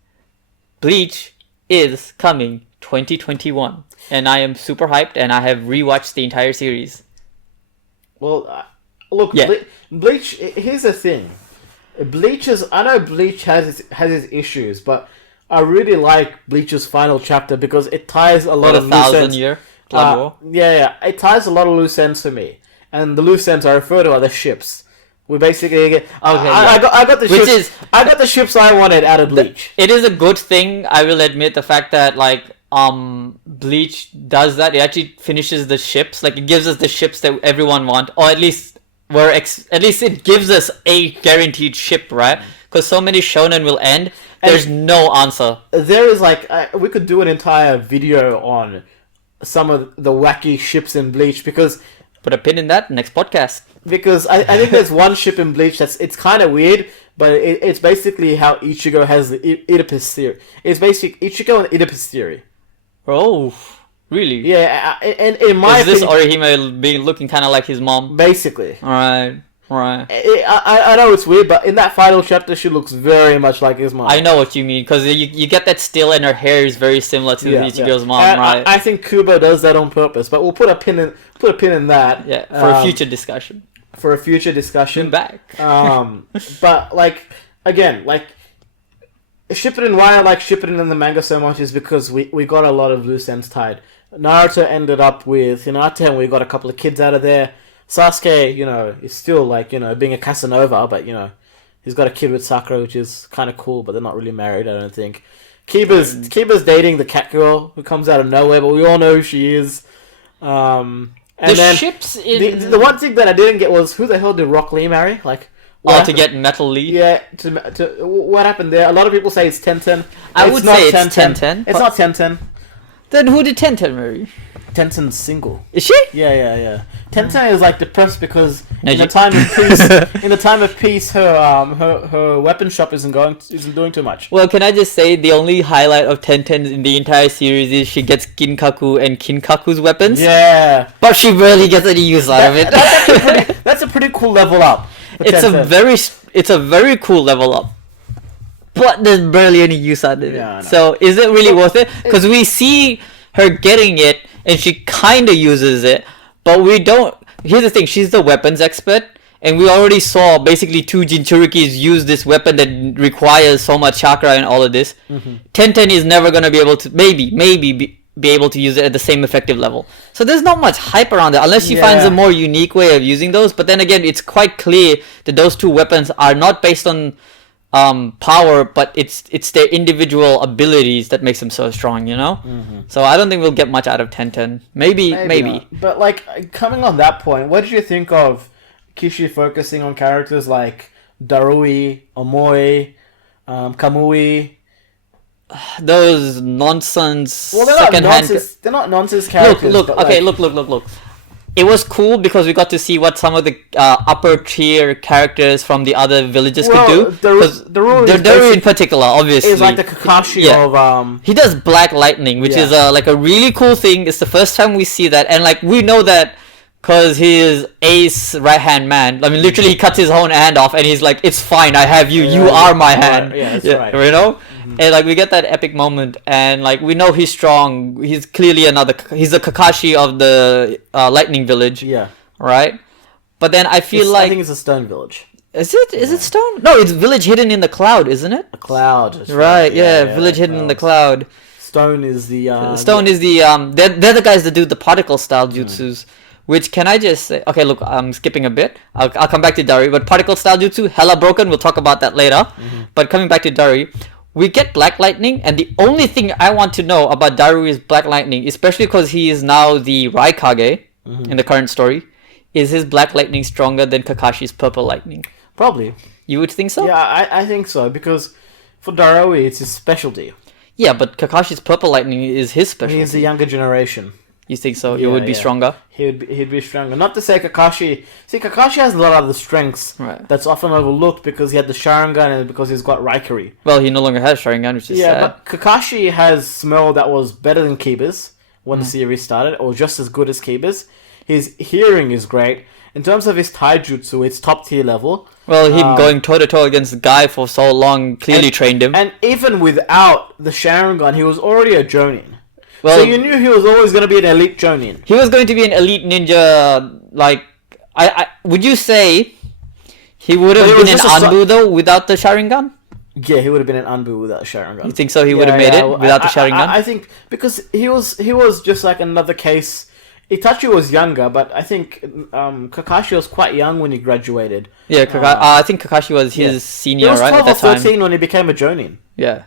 Bleach is coming 2021, and I am super hyped. And I have rewatched the entire series. Well, look, Yeah. Bleach. Here's the thing. I know Bleach has its issues, but I really like Bleach's final chapter because it ties a lot What, of a loose 1,000 ends. year Blood War? Yeah, it ties a lot of loose ends for me, and the loose ends I refer to are the ships. We basically get. I got the Which ships. is- I got the ships I wanted out of Bleach. It is a good thing, I will admit, the fact that like Bleach does that. It actually finishes the ships, like it gives us the ships that everyone want, or at least at least it gives us a guaranteed ship, right? Because so many shonen will end. There's no answer. There is like we could do an entire video on some of the wacky ships in Bleach because Put a pin in that. Next podcast. I think there's one ship in Bleach it's kind of weird, but it's basically how Ichigo has the Oedipus theory. It's basically Ichigo and Oedipus theory. Oh, really? Yeah, and in my Is this opinion, Orihime being looking kind of like his mom? basically. Alright. I know it's weird, but in that final chapter, she looks very much like his mom. I know what you mean, because you get that still, and her hair is very similar to Ichigo's mom, And right? I think Kubo does that on purpose, but we'll put a pin in that. Yeah, for a future discussion. For a future discussion. Back. But like again, like Shippuden. Why I like Shippuden in the manga so much is because we got a lot of loose ends tied. Naruto ended up with Hinata, and we got a couple of kids out of there. Sasuke, is still like, being a Casanova, but, he's got a kid with Sakura, which is kind of cool, but they're not really married, I don't think. Kiba's dating the cat girl who comes out of nowhere, but we all know who she is. And then ships in... the one thing that I didn't get was who the hell did Rock Lee marry? Like, to get Metal Lee? Yeah, what happened there? A lot of people say it's Tenten. I would say it's Tenten. It's not Tenten. Then who did Tenten marry? Tenten's single. Is she? Yeah. Tenten is like depressed because No, in the time of peace, her weapon shop isn't doing too much. Well, can I just say the only highlight of Tenten in the entire series is she gets Kinkaku and Kinkaku's weapons. Yeah, But she barely gets any use out of it. that's a pretty cool level up. It's a very cool level up. But there's barely any use out of it. Yeah, I know. So is it really worth it? Because we see her getting it and she kind of uses it, but we don't. Here's the thing, she's the weapons expert, and we already saw basically 2 Jinchurikis use this weapon that requires so much chakra and all of this. Tenten is never going to be able to, maybe be able to use it at the same effective level. So there's not much hype around it unless she finds a more unique way of using those. But then again, it's quite clear that those 2 weapons are not based on power, but it's their individual abilities that makes them so strong, So I don't think we'll get much out of Tenten. Maybe. not. But like coming on that point, what did you think of Kishi focusing on characters like Darui, Omoi, Kamui? Those nonsense. Well, they're not nonsense characters. Look. but Okay, like, look. It was cool because we got to see what some of the upper tier characters from the other villages could do. Daru in particular, obviously, is like the Kakashi of He does Black Lightning, which is like a really cool thing. It's the first time we see that, and like we know that Cause he is Ace right hand man. I mean, literally, he cuts his own hand off, and he's like, "It's fine, I have you. You are my hand." Right. Yeah, that's right. You know. And like we get that epic moment, and like we know he's strong. He's clearly he's the Kakashi of the Lightning Village, Yeah. right? But then I feel I like think it's a stone village. is it stone? No, it's village hidden in the cloud, isn't it? A cloud. That's Right, yeah, village hidden in the cloud. Stone is the Stone is the they're the guys that do the particle style jutsus. Which can I just say? Okay, look, I'm skipping a bit. I'll come back to Dari, but particle style jutsu hella broken. We'll talk about that later. But coming back to Dari, we get Black Lightning, and the only thing I want to know about Daru's Black Lightning, especially because he is now the Raikage in the current story, is his Black Lightning stronger than Kakashi's Purple Lightning? Probably. You would think so? Yeah, I think so, because for Daroe it's his specialty. Yeah, but Kakashi's Purple Lightning is his specialty. He's the younger generation. You think so? It would be stronger? He'd be stronger. Not to say Kakashi... See, Kakashi has a lot of the strengths that's often overlooked because he had the Sharingan and because he's got Raikiri. Well, he no longer has Sharingan, which is sad. But Kakashi has smell that was better than Kiba's when the series started, or just as good as Kiba's. His hearing is great. In terms of his taijutsu, it's top tier level. Well, him going toe to toe against the guy for so long clearly trained him. And even without the Sharingan, he was already a Jonin. Well, so you knew he was always going to be an elite Jonin. He was going to be an elite ninja. Like, I would you say he would have been an Anbu though without the Sharingan? Yeah, he would have been an Anbu without Sharingan. You think so? He would have made it without the Sharingan? I think because he was just like another case. Itachi was younger, but I think Kakashi was quite young when he graduated. Yeah, I think Kakashi was his senior, right, at that time. He was 12 or 13 when he became a Jonin. Yeah.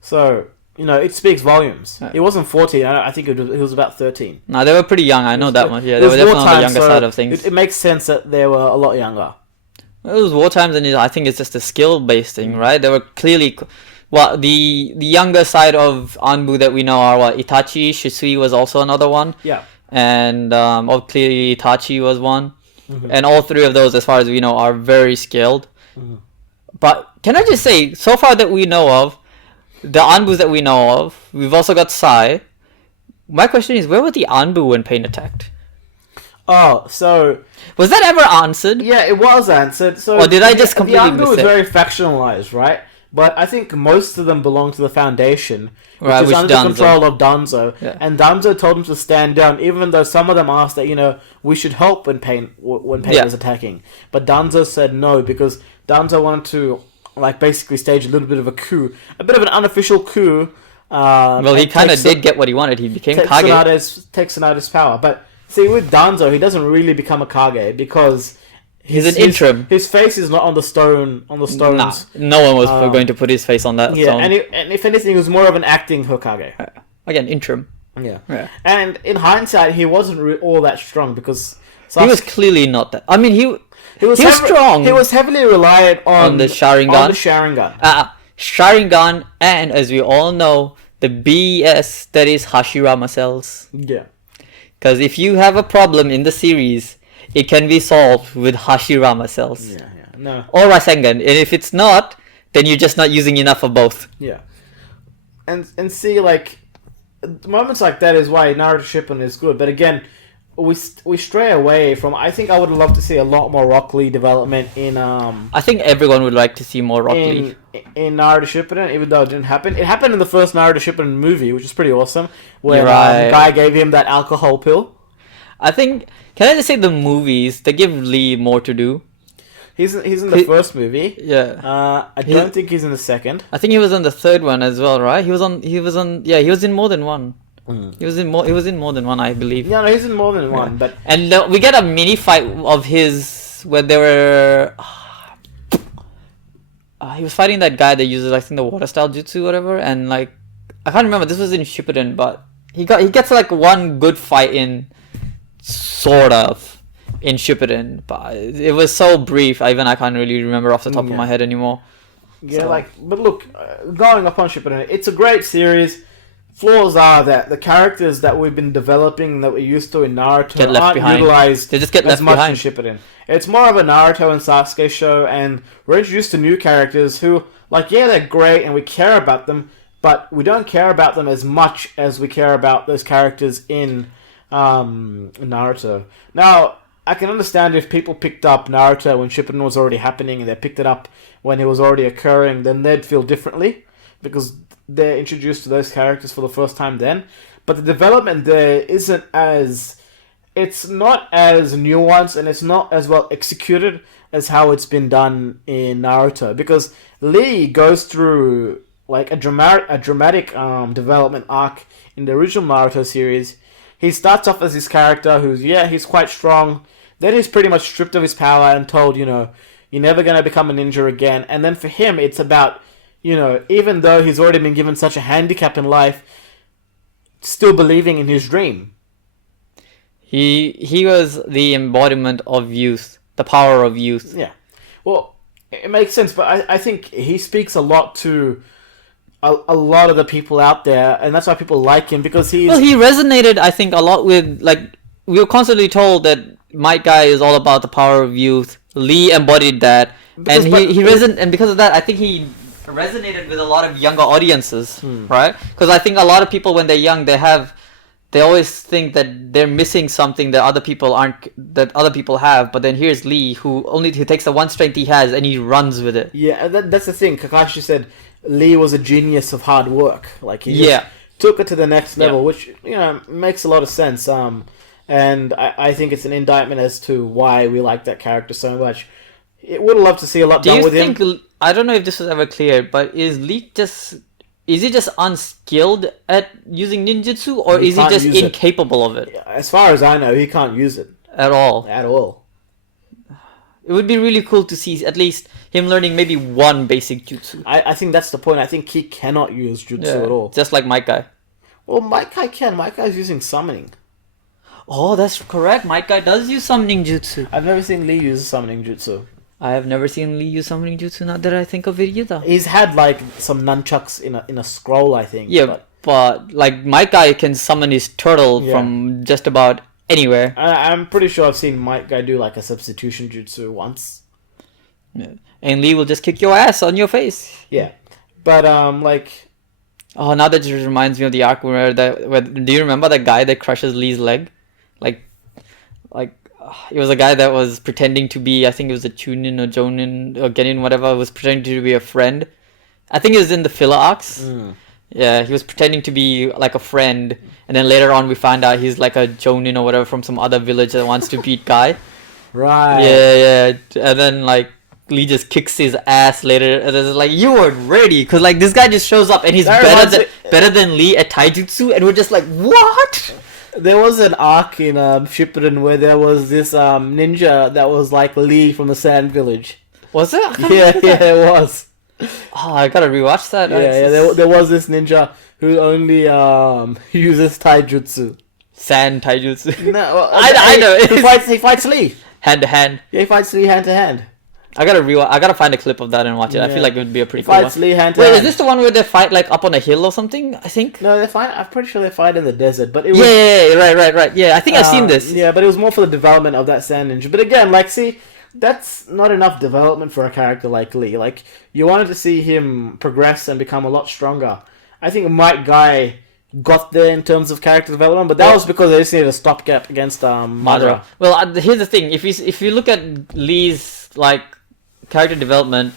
So, it speaks volumes. Yeah. He wasn't 14, I think he was about 13. No, they were pretty young, I know that much. Yeah, they were definitely on the younger side of things. It makes sense that they were a lot younger. It was war times, and I think it's just a skill-based thing, right? They were clearly... Well, the younger side of Anbu that we know are Itachi, Shisui was also another one. Yeah. And clearly Itachi was one. And all three of those, as far as we know, are very skilled. But can I just say, so far that we know of, the Anbus that we know of, we've also got Sai. My question is, where were the Anbu when Pain attacked? Oh, so... Was that ever answered? Yeah, it was answered. So or did I just completely miss it? The Anbu was very factionalized, right? But I think most of them belong to the Foundation, which is under the control of Danzo. Yeah. And Danzo told them to stand down, even though some of them asked that, we should help when Pain was attacking. But Danzo said no, because Danzo wanted to, basically stage a little bit of a coup. A bit of an unofficial coup. Well, he kind of did get what he wanted. He became Kage. Takes Tsunade's power. But, see, with Danzo, he doesn't really become a Kage, because... He's an interim. His face is not on the stone. On the stones. Nah, no one was going to put his face on that. Yeah, stone. And if anything, it was more of an acting Hokage. Again, interim. Yeah. And in hindsight, he wasn't all that strong because he was clearly not that. I mean, he was strong. He was heavily reliant on the Sharingan. Sharingan, and as we all know, the BS that is Hashirama cells. Yeah. Because if you have a problem in the series, it can be solved with Hashirama cells. Yeah. No. Or Rasengan. And if it's not, then you're just not using enough of both. Yeah. And see, moments like that is why Naruto Shippuden is good. But again, we stray away from... I think I would love to see a lot more Rock Lee development in... I think everyone would like to see more Rock Lee. In Naruto Shippuden, even though it didn't happen. It happened in the first Naruto Shippuden movie, which is pretty awesome. Where Guy gave him that alcohol pill. I think... Can I just say the movies, they give Lee more to do. He's in the first movie. Yeah. I don't think he's in the second. I think he was on the third one as well, right? He was in more than one. He was in more than one, I believe. Yeah, no, he's in more than one, but... And we get a mini fight of his where they were... he was fighting that guy that uses, I think, the water style jutsu or whatever, and I can't remember, this was in Shippuden, but he gets one good fight in, sort of, in Shippuden, but it was so brief, I can't really remember off the top of my head anymore. Yeah, but look, going upon Shippuden, it's a great series. Flaws are that the characters that we've been developing that we're used to in Naruto aren't utilized as much in Shippuden. It's more of a Naruto and Sasuke show, and we're introduced to new characters who, they're great and we care about them, but we don't care about them as much as we care about those characters in Naruto. Now, I can understand if people picked up Naruto when Shippuden was already happening and they picked it up when it was already occurring, then they'd feel differently because they're introduced to those characters for the first time then. But the development there isn't as... It's not as nuanced and it's not as well executed as how it's been done in Naruto. Because Lee goes through like a dramatic development arc in the original Naruto series. He starts off as this character who's, he's quite strong. Then he's pretty much stripped of his power and told, you're never going to become a ninja again. And then for him, it's about, even though he's already been given such a handicap in life, still believing in his dream. He was the embodiment of youth, the power of youth. Yeah. Well, it makes sense, but I think he speaks a lot to a lot of the people out there, and that's why people like him, because he's... Well, he resonated, I think, a lot with, like, we were constantly told that Might Guy is all about the power of youth. Lee embodied that, and and because of that, I think he resonated with a lot of younger audiences, right? Because I think a lot of people, when they're young, they always think that they're missing something that other people have. But then here's Lee, who takes the one strength he has and he runs with it. Yeah, that's the thing. Kakashi said Lee was a genius of hard work. Like he just took it to the next level, which makes a lot of sense. And I think it's an indictment as to why we like that character so much. It would love to see a lot done with him. I don't know if this was ever clear, but is Lee is he just unskilled at using ninjutsu, or is he just incapable of it? As far as I know, he can't use it. At all. At all. It would be really cool to see at least him learning maybe one basic jutsu. I think that's the point. I think he cannot use jutsu at all. Just like Might Guy. Well, Might Guy can. Might Guy's using summoning. Oh, that's correct. Might Guy does use summoning jutsu. I've never seen Lee use summoning jutsu. I have never seen Lee use summoning jutsu, not that I think of it either. He's had like some nunchucks in a scroll, I think. Yeah, but like Might Guy can summon his turtle from just about anywhere. I'm pretty sure I've seen Might Guy do like a substitution jutsu once. Yeah. And Lee will just kick your ass on your face. Yeah. But like... Oh, now that just reminds me of the arc where do you remember that guy that crushes Lee's leg? Like it was a guy that was pretending to be, I think it was a Chunin or Jonin or Genin, whatever, was pretending to be a friend. I think it was in the filler arcs. Yeah, he was pretending to be like a friend, and then later on we find out he's like a Jonin or whatever from some other village that wants to beat Guy. Right. Yeah. And then like Lee just kicks his ass later, and it's like, you weren't ready, because like this guy just shows up and he's better than Lee at taijutsu, and we're just like, what? There was an arc in Shippuden where there was this ninja that was like Lee from the Sand Village. Was it? Yeah, it was. Oh, I gotta rewatch that. Yeah, there was this ninja who only uses taijutsu. Sand taijutsu. No, well, I know. He fights Lee hand to hand. Yeah, he fights Lee hand to hand. I gotta find a clip of that and watch it. Yeah. I feel like it would be a pretty cool one. Lee hand to hand. Wait, is this the one where they fight like up on a hill or something? I think. No, they fight. I'm pretty sure they fight in the desert, but it was. Yeah, right. Yeah, I think I've seen this. Yeah, but it was more for the development of that sand ninja. But again, like, see, that's not enough development for a character like Lee. Like, you wanted to see him progress and become a lot stronger. I think Might Guy got there in terms of character development, but that was because they just needed a stopgap against Madara. Well, here's the thing: if you look at Lee's like character development,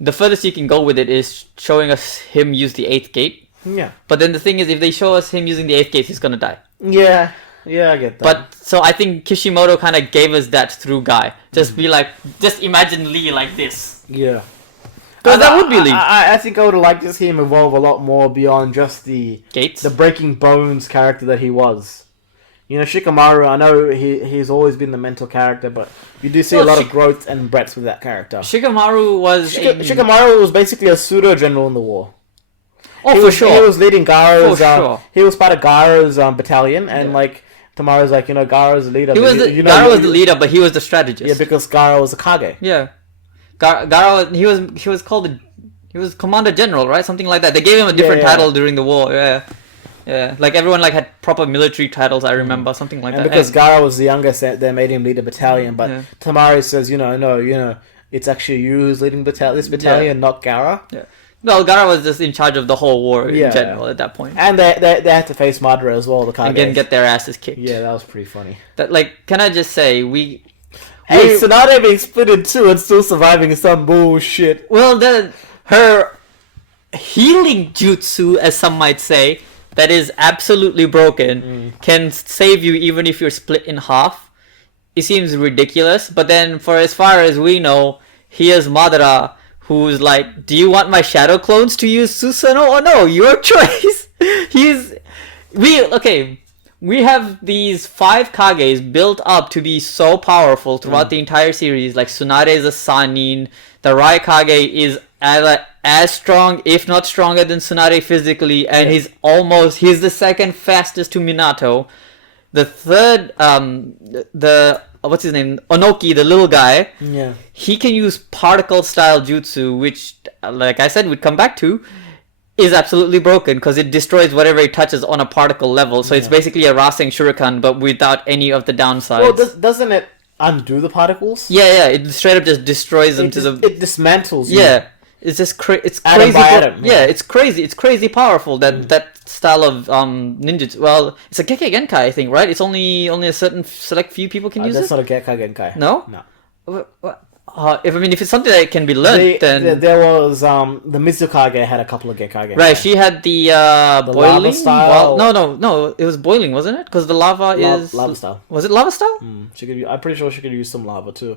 the furthest you can go with it is showing us him use the 8th gate. Yeah. But then the thing is, if they show us him using the 8th gate, he's gonna die. Yeah, I get that. But so I think Kishimoto kind of gave us that through Guy. Just just imagine Lee like this. Yeah. Because that would be Lee. I think I would have liked to see him evolve a lot more beyond just the gates, the breaking bones character that he was. You know, Shikamaru, I know he's always been the mental character, but you do see a lot of growth and breadth with that character. Shikamaru was basically a pseudo general in the war. Oh, for sure. He was leading Gaara's. He was part of Gaara's battalion, and like Tamaru's like, Gaara's the leader. Gaara was the leader, but he was the strategist. Yeah, because Gaara was a Kage. Yeah, Gaara he was Commander General, right? Something like that. They gave him a different title during the war. Yeah, like everyone like had proper military titles. I remember something like that. Because Gaara was the youngest, they made him lead a battalion. But Tamari says, no, it's actually you who's leading this battalion, not Gaara. Yeah, Well, Gaara was just in charge of the whole war Yeah. in general at that point. And they had to face Madara as well, the Kage. Again, get their asses kicked. Yeah, that was pretty funny. That, like, can I just say, Hey, Tsunade being split in two and still surviving is some bullshit. well, her healing jutsu, as some might say, that is absolutely broken, can save you even if you're split in half. It seems ridiculous, but then for as far as we know, here's Madara, who's like, do you want my shadow clones to use Susanoo or no? Your choice. We have these 5 Kages built up to be so powerful throughout the entire series. Like, Tsunade is a Sannin. The Raikage is as strong, if not stronger than Tsunade physically, and he's the second fastest to Minato. The third, what's his name? Onoki, the little guy. Yeah. He can use particle style jutsu, which, like I said, we'd come back to, is absolutely broken because it destroys whatever it touches on a particle level. So it's basically a Rasen Shuriken, but without any of the downsides. Well, doesn't it undo the particles? Yeah, it straight up just destroys them It dismantles you. Yeah, it's just it's Atom crazy. by atom, yeah, it's crazy. It's crazy powerful that style of ninjutsu. Well, it's a Gekkei Genkai, I think, right? It's only a certain select few people can use That's it. not a Gekkei Genkai. No? No. If it's something that can be learned, then there was the Mizukage had a couple of Gekkei Genkai. right. She had the boiling lava style. No. It was boiling, wasn't it? Because the lava is lava style. Was it lava style? I'm pretty sure she could use some lava too.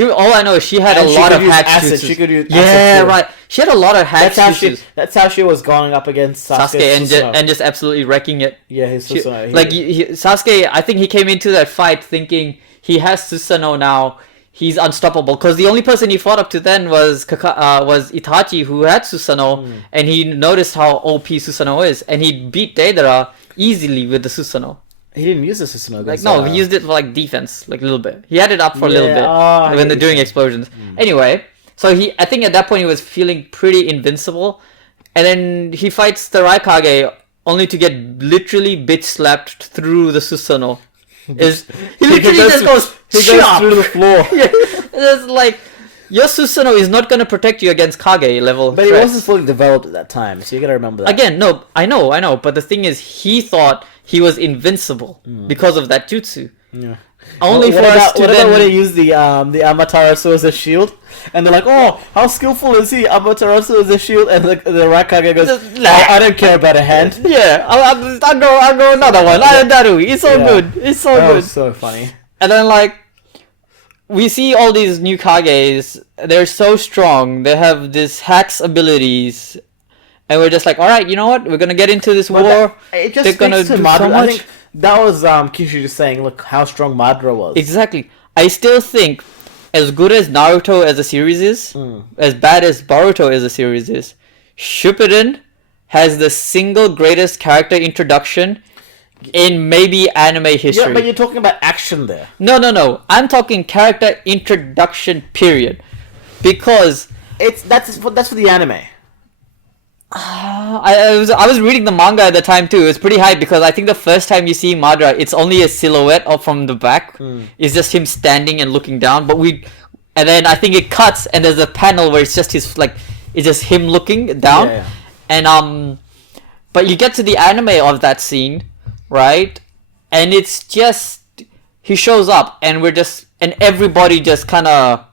All I know is she had And a she lot could of use hack acid. jutsus. She could use Yeah, acid too. right. She had a lot of hack jutsus. That's how she was going up against Sasuke. And just absolutely wrecking it. Yeah, his Susanoo. Sasuke, I think he came into that fight thinking he has Susanoo now. He's unstoppable because the only person he fought up to then was Itachi, who had Susanoo, and he noticed how OP Susanoo is, and he beat Deidara easily with the Susanoo. He didn't use the Susanoo. Like he used it for like defense, like a little bit. He had it up for a little bit when they're doing explosions. Anyway, so I think at that point he was feeling pretty invincible, and then he fights the Raikage only to get literally bitch slapped through the Susanoo. He literally just goes through the floor. Yeah, it's like your Susanoo is not gonna protect you against Kage level. But threats. he wasn't fully developed at that time, so you gotta remember that. Again, no, I know, but the thing is, he thought he was invincible because of that jutsu. Yeah. Only what for us about, to what then... about when he used the Amaterasu as a shield? And they're like, oh, how skillful is he? Amaterasu as a shield? And the Raikage goes, I don't care about a hand. Yeah, I'll go another one. Darui. It's so good. It's so That good. was so funny. And then, like, we see all these new Kages. They're so strong. They have this hacks abilities. And we're just like, alright, you know what? We're gonna get into this war. It just They're gonna speaks to do Madara. so I much. think that was Kishu just saying, look how strong Madara was. Exactly. I still think, as good as Naruto as a series is, as bad as Boruto as a series is, Shippuden has the single greatest character introduction in maybe anime history. Yeah, but you're talking about action there. No. I'm talking character introduction, period. Because That's for the anime. I was reading the manga at the time too. It's pretty hype because I think the first time you see Madara, it's only a silhouette of from the back. It's just him standing and looking down. And then I think it cuts and there's a panel where it's just it's just him looking down. Yeah. And but you get to the anime of that scene, right? And it's just he shows up and everybody just kind of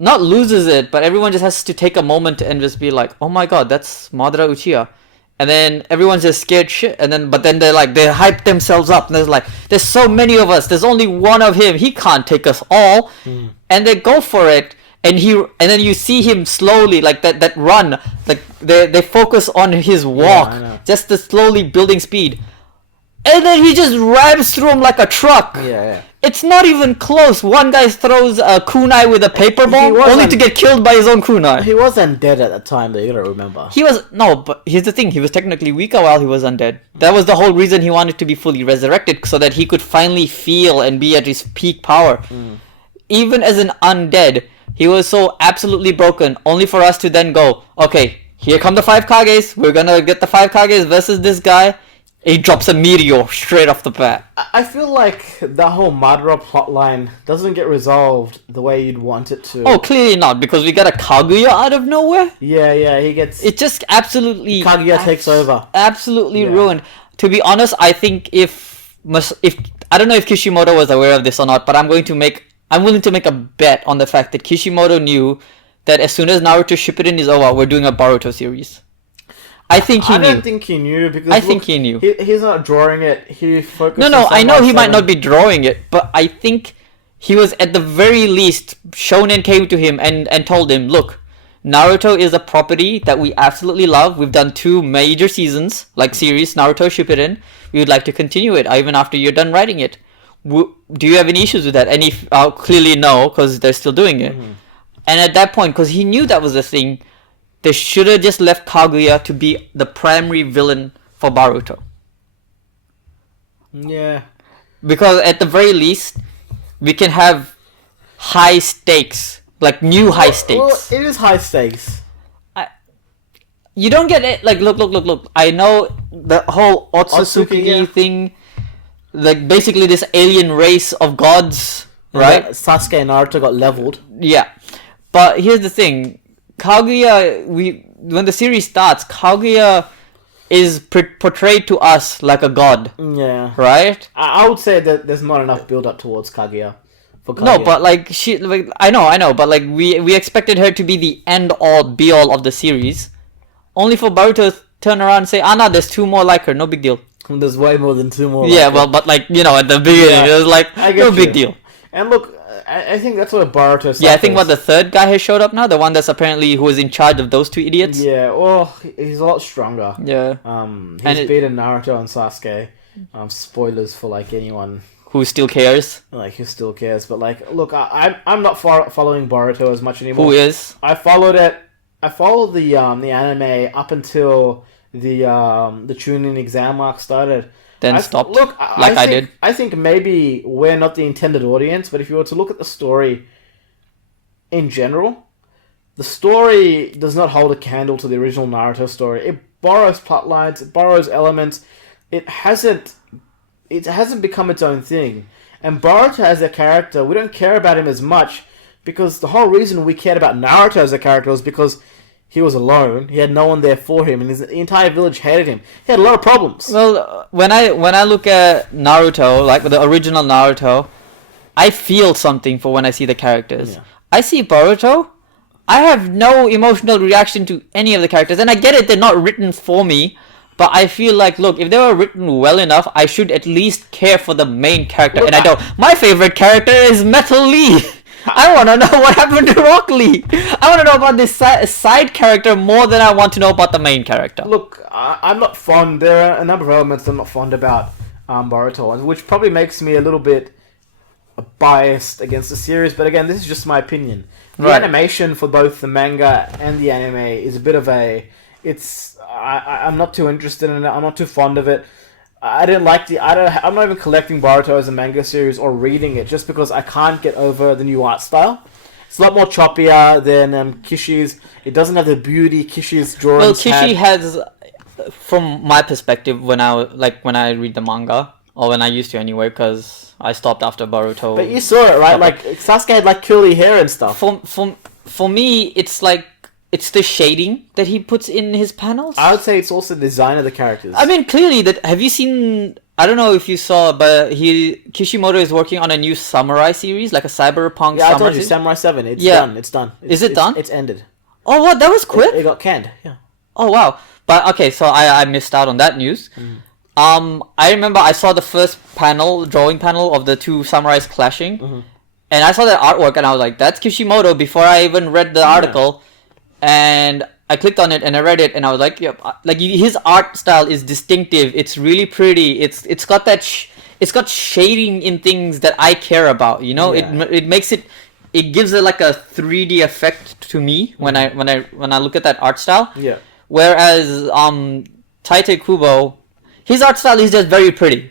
not loses it, but everyone just has to take a moment and just be like, oh my god, that's Madara Uchiha. And then everyone's just scared shit, but then they hype themselves up and there's so many of us, there's only one of him, he can't take us all. And they go for it, and then you see him slowly, like that run, like they focus on his walk, just the slowly building speed. And then he just rams through him like a truck. Yeah. It's not even close. One guy throws a kunai with a paper bomb only to get killed by his own kunai. He wasn't dead at the time, though, you gotta remember. But here's the thing. He was technically weaker while he was undead. That was the whole reason he wanted to be fully resurrected, so that he could finally feel and be at his peak power. Even as an undead, he was so absolutely broken, only for us to then go, okay, here come the 5 Kages. We're gonna get the 5 Kages versus this guy. He drops a meteor straight off the bat. I feel like the whole Madara plotline doesn't get resolved the way you'd want it to. Oh, clearly not, because we got a Kaguya out of nowhere. Yeah, he gets... It just absolutely... Kaguya takes over. Absolutely ruined. To be honest, I think if... I don't know if Kishimoto was aware of this or not, but I'm willing to make a bet on the fact that Kishimoto knew that as soon as Naruto Shippuden is over, we're doing a Boruto series. I think he knew. I don't think he knew because I think he knew. He's not drawing it. He focused. No. I know he might not be drawing it, but I think he was at the very least. Shonen came to him and told him, "Look, Naruto is a property that we absolutely love. We've done 2 major seasons, like series Naruto Shippuden. We would like to continue it even after you're done writing it. Do you have any issues with that?" And he clearly no, because they're still doing it. Mm-hmm. And at that point, because he knew that was the thing, they should have just left Kaguya to be the primary villain for Boruto. Yeah. Because at the very least, we can have high stakes, like new high stakes. Well, it is high stakes. You don't get it. Like, look. I know the whole Otsutsuki thing, like basically this alien race of gods, right? Sasuke and Naruto got leveled. Yeah. But here's the thing. Kaguya, when the series starts, Kaguya is portrayed to us like a god. Yeah. Right? I would say that there's not enough build up towards Kaguya. No, but I know, but like we expected her to be the end all be all of the series, only for Boruto to turn around and say, no, there's 2 more like her, no big deal. There's way more than 2 more. Yeah, well, but like at the beginning, it was like no big deal. And look, I think that's what Boruto suffers. Yeah, I think the third guy has showed up now, the one that's apparently who is in charge of those 2 idiots. Yeah, well, he's a lot stronger. Yeah. He's beaten Naruto and Sasuke. Spoilers for like anyone who still cares. Like who still cares, but like, look, I'm not following Boruto as much anymore. Who is? I followed the anime up until the Chunin exam arc started. Then stopped. Look, I did. I think maybe we're not the intended audience, but if you were to look at the story in general, the story does not hold a candle to the original Naruto story. It borrows plot lines, it borrows elements. It hasn't become its own thing. And Boruto as a character, we don't care about him as much because the whole reason we cared about Naruto as a character was because he was alone. He had no one there for him, and the entire village hated him. He had a lot of problems. Well, when I look at Naruto, like the original Naruto, I feel something for when I see the characters. Yeah. I see Boruto, I have no emotional reaction to any of the characters, and I get it, they're not written for me, but I feel like, look, if they were written well enough, I should at least care for the main character, look, and I don't. My favorite character is Metal Lee. I want to know what happened to Rock Lee. I want to know about this side character more than I want to know about the main character. Look, I'm not fond. There are a number of elements I'm not fond about Boruto, which probably makes me a little bit biased against the series. But again, this is just my opinion. The animation for both the manga and the anime is a bit of a... I'm not too interested in it. I'm not too fond of it. I didn't like I'm not even collecting Boruto as a manga series or reading it just because I can't get over the new art style. It's a lot more choppier than Kishi's. It doesn't have the beauty Kishi's drawings. Well, Kishi has, from my perspective, when I read the manga, or when I used to anyway, because I stopped after Boruto. But you saw it, right? Like Sasuke had like curly hair and stuff. For me, it's like. It's the shading that he puts in his panels. I would say it's also the design of the characters. I mean, clearly, have you seen... I don't know if you saw, but Kishimoto is working on a new samurai series, like a cyberpunk samurai. Yeah, I told you, Samurai 7. It's done. It's done. Is it done? It's ended. Oh, what? That was quick? It got canned, yeah. Oh, wow. But, okay, so I missed out on that news. I remember I saw the first drawing panel of the 2 samurais clashing. Mm-hmm. And I saw that artwork, and I was like, that's Kishimoto, before I even read the article. And I clicked on it and I read it and I was like, yep, like his art style is distinctive. It's really pretty. It's got that it's got shading in things that I care about. You know, it makes it gives it like a 3D effect to me when I look at that art style. Yeah. Whereas Taite Kubo, his art style is just very pretty.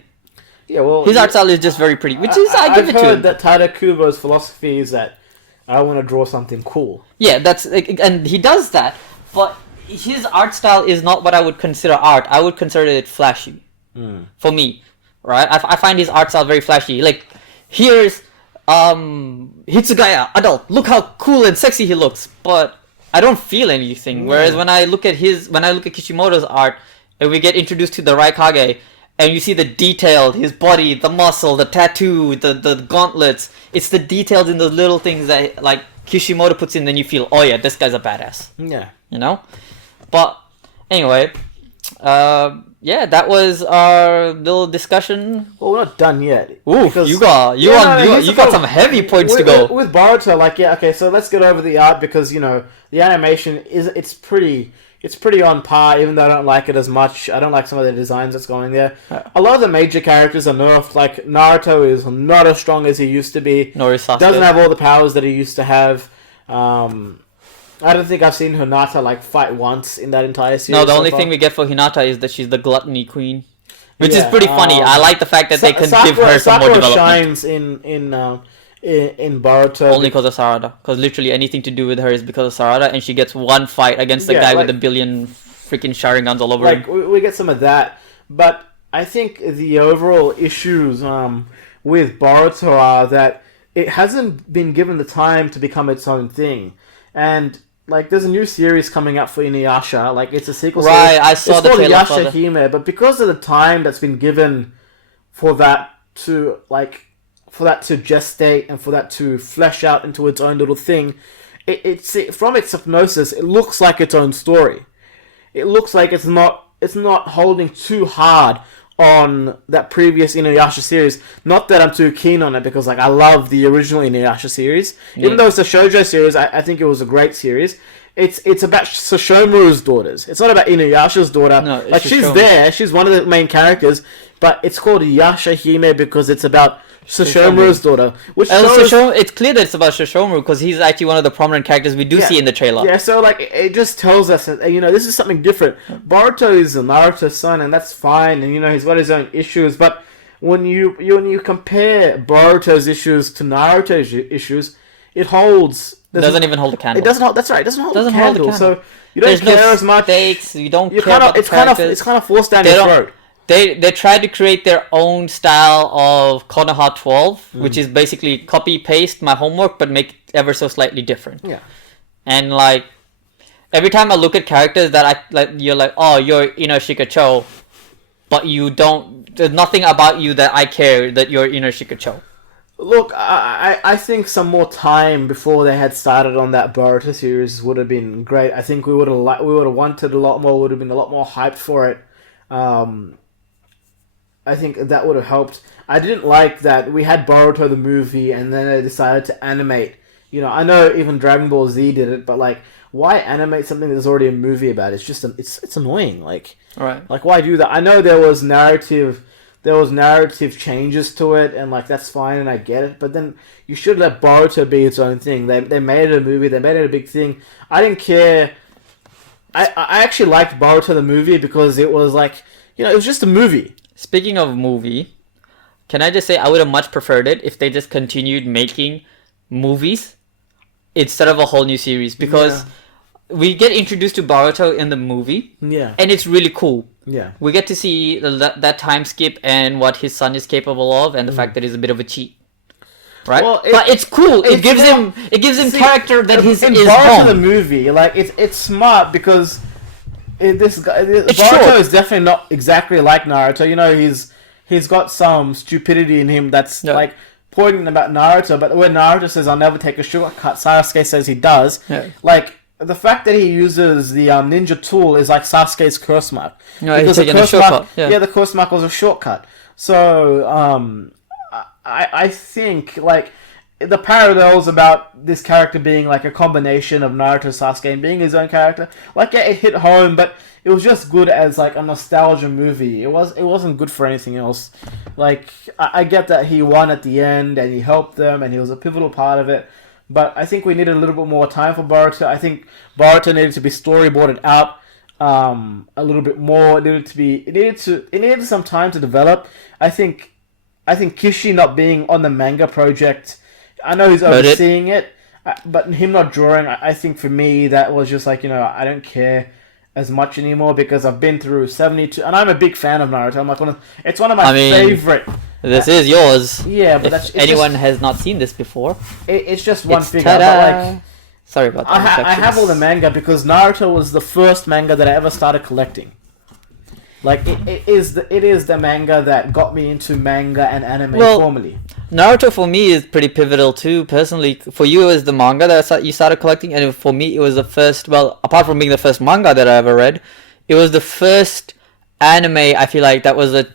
Yeah, well, his art style is just very pretty, which is I give it to him. I've heard that Taite Kubo's philosophy is that I want to draw something cool. Yeah, and he does that, but his art style is not what I would consider art. I would consider it flashy. for me, right? I find his art style very flashy. Like, here's Hitsugaya, adult. Look how cool and sexy he looks, but I don't feel anything. Whereas when I look at Kishimoto's art, and we get introduced to the Raikage, and you see the detailed, his body, the muscle, the tattoo, the gauntlets. It's the details in those little things that like Kishimoto puts in, then you feel, oh yeah, this guy's a badass. Yeah. You know? But anyway, yeah, that was our little discussion. Well, we're not done yet. Ooh, you got some heavy points to go. With Boruto, like, yeah, okay, so let's get over the art because, you know, the animation it's pretty on par, even though I don't like it as much. I don't like some of the designs that's going there. A lot of the major characters are nerfed. Like, Naruto is not as strong as he used to be. Nor is Sasuke. Doesn't have all the powers that he used to have. I don't think I've seen Hinata, like, fight once in that entire series. No, the only thing we get for Hinata is that she's the gluttony queen. Which is pretty funny. I like the fact that they can give her some more development. Shines in Boruto. Only because of Sarada. Because literally anything to do with her is because of Sarada, and she gets one fight against the guy with a billion freaking Sharingans all over him. We get some of that, but I think the overall issues with Boruto are that it hasn't been given the time to become its own thing. And like, there's a new series coming out for Inuyasha. Like, it's a sequel series. Right, I saw the trailer It's called Yashahime, but because of the time that's been given for that to gestate and for that to flesh out into its own little thing, from its hypnosis, it looks like its own story. It looks like it's not holding too hard on that previous Inuyasha series. Not that I'm too keen on it, because like, I love the original Inuyasha series. Yeah. Even though it's a shoujo series, I think it was a great series. It's about Sashomaru's daughters. It's not about Inuyasha's daughter. No, like, she's there, she's one of the main characters, but it's called Yashahime because it's about Sashomaru's daughter. Which it's clear that it's about Sashomaru because he's actually one of the prominent characters we do see in the trailer. Yeah, so like, it just tells us that, you know, this is something different. Boruto is Naruto's son, and that's fine, and you know, he's got his own issues, but when you compare Boruto's issues to Naruto's issues, it doesn't even hold a candle. It doesn't hold. That's right. It doesn't hold a candle. So you don't care as much. Stakes. You don't care about the characters. It's kind of forced down your throat. They tried to create their own style of Konoha 12, which is basically copy paste my homework but make it ever so slightly different. Yeah. And like, every time I look at characters that you're like, oh, you're Shikacho, but you don't. There's nothing about you that I care that you're Shikacho. Look, I think some more time before they had started on that Boruto series would have been great. I think we would have wanted a lot more. Would have been a lot more hyped for it. I think that would have helped. I didn't like that we had Boruto the movie and then they decided to animate. You know, I know even Dragon Ball Z did it, but like, why animate something there's already a movie about? It's just it's annoying. Like, right. Like, why do that? I know there was narrative changes to it, and like, that's fine, and I get it. But then you should let Boruto be its own thing. They made it a movie. They made it a big thing. I didn't care. I actually liked Boruto the movie because it was like, you know, it was just a movie. Speaking of movie, can I just say I would have much preferred it if they just continued making movies instead of a whole new series, because we get introduced to Boruto in the movie, and it's really cool. Yeah, we get to see that time skip and what his son is capable of, and the fact that he's a bit of a cheat. Right, well, but it's cool. It gives him character that he's in Boruto the movie. Like, it's smart because Boruto is definitely not exactly like Naruto. You know, he's got some stupidity in him that's like pointing about Naruto. But when Naruto says, "I'll never take a shortcut," Sasuke says he does. Yeah. Like, the fact that he uses the ninja tool is like Sasuke's curse mark. No, because the curse mark, the curse mark was a shortcut. So I think like the parallels about this character being like a combination of Naruto, Sasuke, and being his own character, like, it hit home, but it was just good as like a nostalgia movie. It wasn't good for anything else. Like, I get that he won at the end and he helped them and he was a pivotal part of it, but I think we needed a little bit more time for Boruto. I think Boruto needed to be storyboarded out a little bit more. It needed some time to develop. I think Kishi not being on the manga project, I know he's overseeing it, but him not drawing, I think for me that was just like, you know, I don't care. as much anymore because I've been through 72, and I'm a big fan of Naruto. I'm like it's one of my I mean, favorite. This is yours. Yeah, but if anyone has not seen this before, it's just one it's figure. ta-da! But like, sorry about that. I have all the manga because Naruto was the first manga that I ever started collecting. Like it is the manga that got me into manga and anime formally. Naruto for me is pretty pivotal too. Personally, for you it was the manga that you started collecting, and for me it was the first. Well, apart from being the first manga that I ever read, it was the first anime. I feel like that was a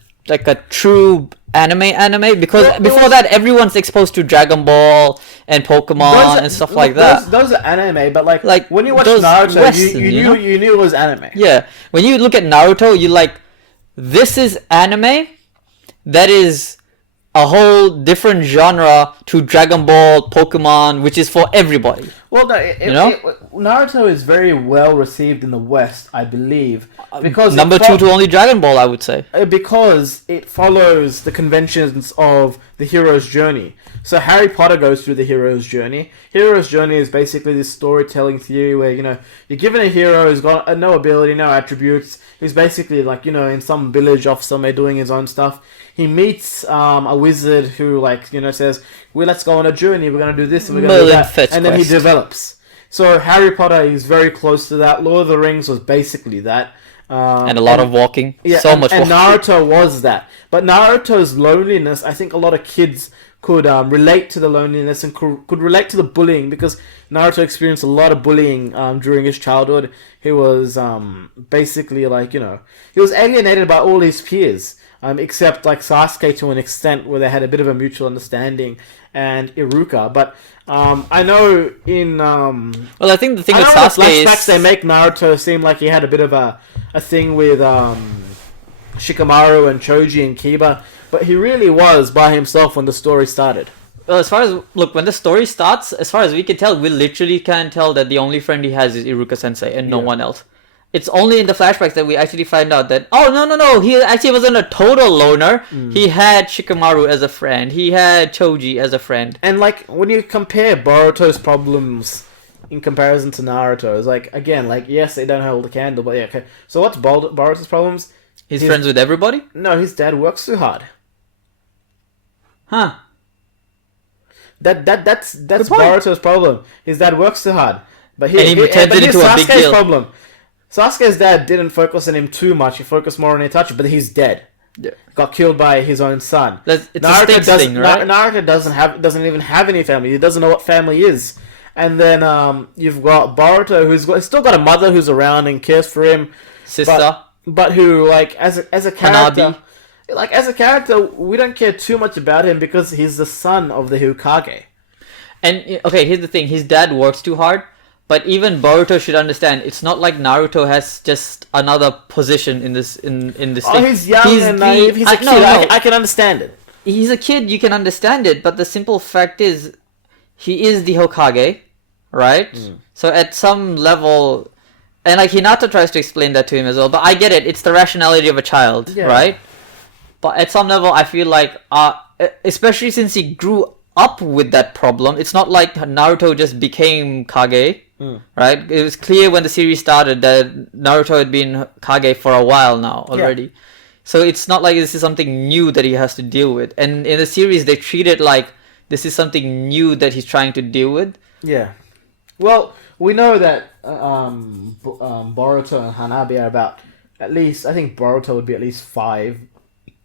true anime because before that everyone's exposed to Dragon Ball and Pokemon and stuff like that. Those are anime, but like when you watch Naruto, Western, you knew it was anime. Yeah, when you look at Naruto, you like, this is anime that is a whole different genre to Dragon Ball, Pokemon, which is for everybody. Well, Naruto is very well received in the West, I believe, because number two to only Dragon Ball, I would say, because it follows the conventions of the hero's journey. So Harry Potter goes through the hero's journey. Hero's journey is basically this storytelling theory where you're given a hero who's got no ability, no attributes, who's basically like in some village off somewhere doing his own stuff. He meets a wizard who says, "Well, let's go on a journey. We're gonna do this and we're gonna do that," and then he develops. So Harry Potter is very close to that. Lord of the Rings was basically that. And a lot of walking. Yeah, much walking. And Naruto was that. But Naruto's loneliness, I think a lot of kids could relate to the loneliness and could relate to the bullying, because Naruto experienced a lot of bullying during his childhood. He was basically he was alienated by all his peers. Except like Sasuke to an extent where they had a bit of a mutual understanding, and Iruka. But I know in I think the thing with Sasuke flashbacks they make Naruto seem like he had a bit of a thing with Shikamaru and Choji and Kiba, but he really was by himself when the story started. Well, when the story starts, as far as we can tell, we literally can tell that the only friend he has is Iruka Sensei and no one else. It's only in the flashbacks that we actually find out that, no, he actually wasn't a total loner. He had Shikamaru as a friend. He had Choji as a friend. And when you compare Boruto's problems in comparison to Naruto's, yes, they don't hold a candle, but yeah, okay. So what's Boruto's problems? He's friends with everybody? No, his dad works too hard. Huh. That's Boruto's problem. His dad works too hard. But he turns it into a big deal. Problem. Sasuke's dad didn't focus on him too much. He focused more on Itachi, but he's dead. Yeah. Got killed by his own son. It's a thing, right? Naruto doesn't even have any family. He doesn't know what family is. And then you've got Boruto, he's still got a mother who's around and cares for him. Sister. But who, as a character, Hanabi. As a character, we don't care too much about him because he's the son of the Hokage. And okay, here's the thing: his dad works too hard. But even Boruto should understand, it's not like Naruto has just another position in this thing. He's young and naive. He's a kid. I can understand it. He's a kid, you can understand it, but the simple fact is, he is the Hokage, right? So at some level, and Hinata tries to explain that to him as well, but I get it, it's the rationality of a child, right? But at some level, I feel like, especially since he grew up with that problem, it's not like Naruto just became Kage. Right? It was clear when the series started that Naruto had been Kage for a while now already. Yeah. So it's not like this is something new that he has to deal with. And in the series, they treat it like this is something new that he's trying to deal with. Yeah. Well, we know that Boruto and Hanabi are about, at least, I think Boruto would be at least 5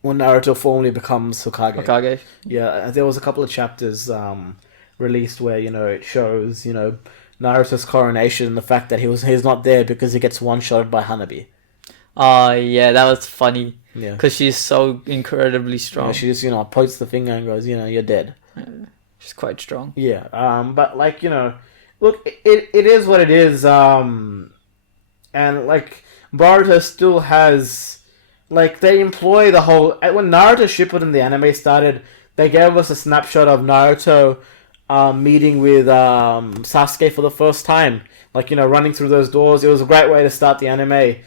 when Naruto formally becomes Hokage. Yeah, there was a couple of chapters released where, it shows, Naruto's coronation and the fact that he's not there because he gets one-shotted by Hanabi. Yeah, that was funny. Yeah. Because she's so incredibly strong. Yeah, she just, points the finger and goes, you're dead. She's quite strong. Yeah, but look, it is what it is, and Boruto still has, they employ the whole, when Naruto Shippuden the anime started, they gave us a snapshot of Naruto meeting with Sasuke for the first time, running through those doors. It was a great way to start the anime.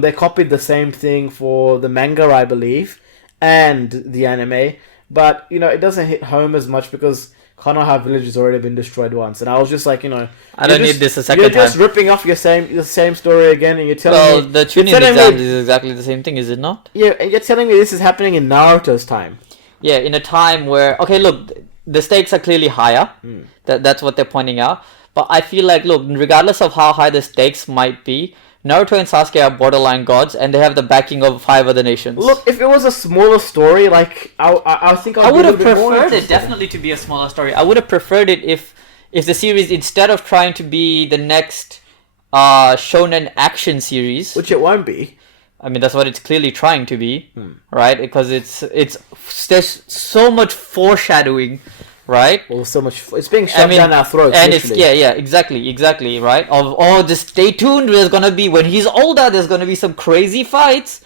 They copied the same thing for the manga, I believe, and the anime, but it doesn't hit home as much because Konoha village has already been destroyed once, and I was just like, I don't need this a second You're just time. ripping off the same story again, and you're telling me The tuning exams is exactly the same thing, is it not? yeah, and you're telling me this is happening in Naruto's time. Yeah, in a time where okay, look, the stakes are clearly higher. That's what they're pointing out. But I feel like, look, regardless of how high the stakes might be, Naruto and Sasuke are borderline gods, and they have the backing of 5 other nations. Look, if it was a smaller story, like I think I would have preferred it definitely to be a smaller story. I would have preferred it if the series, instead of trying to be the next shonen action series, which it won't be. I mean, that's what it's clearly trying to be, right? Because there's so much foreshadowing, right? Well, so much. It's being shoved down our throats. And literally. exactly, right? Just stay tuned. There's gonna be, when he's older, there's gonna be some crazy fights.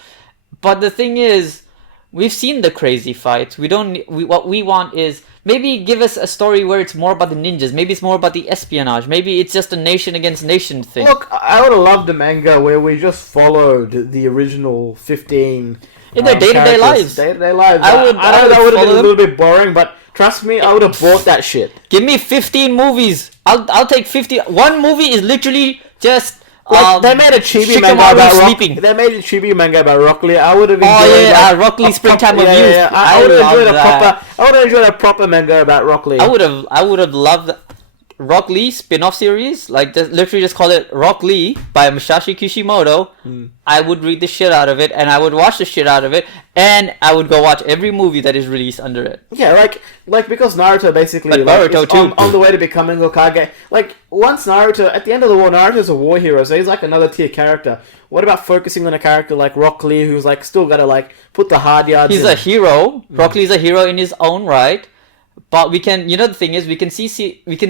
But the thing is, we've seen the crazy fights. What we want is maybe give us a story where it's more about the ninjas. Maybe it's more about the espionage. Maybe it's just a nation against nation thing. Look, I would have loved a manga where we just followed the original 15 in their day-to-day lives. Day-to-day lives. I know that would have been a little bit boring, but trust me, I would have bought that shit. Give me 15 movies. I'll take 50. One movie is literally just they made a chibi manga about sleeping. They made a chibi manga about Rock Lee. I would have enjoyed Rock Lee Springtime of Youth. I would have enjoyed a proper manga about Rock Lee. I would have loved Rock Lee spin-off series, like literally just call it Rock Lee by Masashi Kishimoto. I would read the shit out of it, and I would watch the shit out of it, and I would go watch every movie that is released under it. Yeah, like because Naruto basically Boruto too. On the way to becoming Hokage. Like once Naruto, at the end of the war, Naruto's a war hero, so he's like another tier character. What about focusing on a character like Rock Lee, who's like still got to like put the hard yards? He's a hero. Rock Lee's a hero in his own right. But we can, the thing is, we can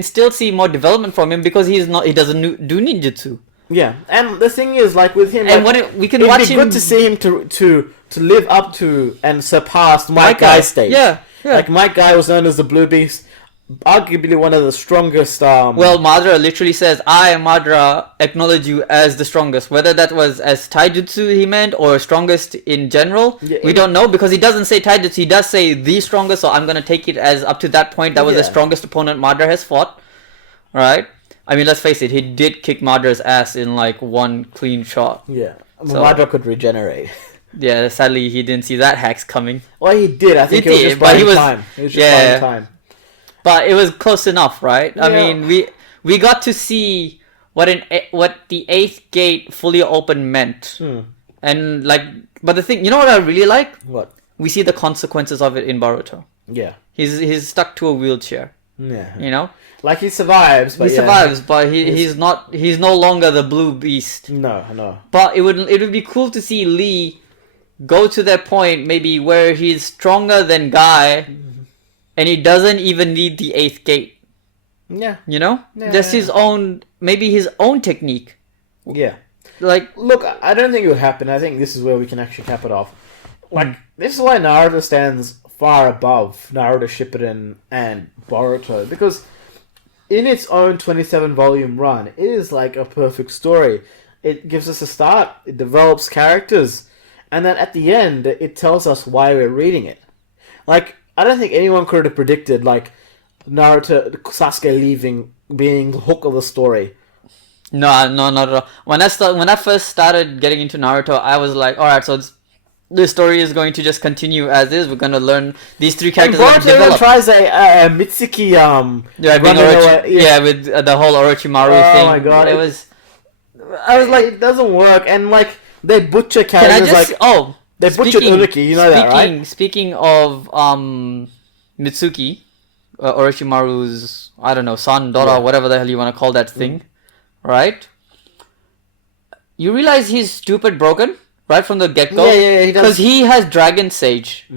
still see more development from him because he doesn't do ninjutsu. Yeah, and the thing is, like with him, and we can watch him. It'd be good to see him to live up to and surpass Might Guy's stage. Yeah. Like Might Guy was known as the Blue Beast, arguably one of the strongest. Well, Madara literally says, "I, Madara, acknowledge you as the strongest." Whether that was as taijutsu he meant or strongest in general, we don't know because he doesn't say taijutsu. He does say the strongest, so I'm gonna take it as up to that point that was the strongest opponent Madara has fought. Right? I mean, let's face it, he did kick Madara's ass in like one clean shot. Yeah, so, Madara could regenerate. Yeah, sadly he didn't see that hacks coming. Well, he did. I think he was just buying time. He was just buying time. But it was close enough, right? Yeah. I mean, we got to see what the 8th gate fully open meant. And like, but the thing, you know what I really like? What? We see the consequences of it in Boruto. Yeah. He's stuck to a wheelchair. Yeah. You know? Like he survives, but but he's no longer the blue beast. No. But it would be cool to see Lee go to that point maybe where he's stronger than Guy. And he doesn't even need the 8th gate. Yeah. You know? Yeah, Just his own technique. Yeah. Like, look, I don't think it would happen. I think this is where we can actually cap it off. Like, this is why Naruto stands far above Naruto Shippuden and Boruto. Because in its own 27-volume run, it is like a perfect story. It gives us a start. It develops characters. And then at the end, it tells us why we're reading it. Like, I don't think anyone could have predicted, like, Sasuke leaving being the hook of the story. No, not at all. When I first started getting into Naruto, I was like, alright, so the story is going to just continue as is. We're going to learn these 3 characters. And Boruto even tries a Mitsuki, with the whole Orochimaru thing. Oh my god. I was like, it doesn't work, and like, they butcher characters they butchered Uruki, you know that, right? Speaking of Mitsuki, Orochimaru's, I don't know, son, daughter, whatever the hell you want to call that thing, right? You realize he's stupid broken right from the get-go? Yeah, he does. Because he has Dragon Sage.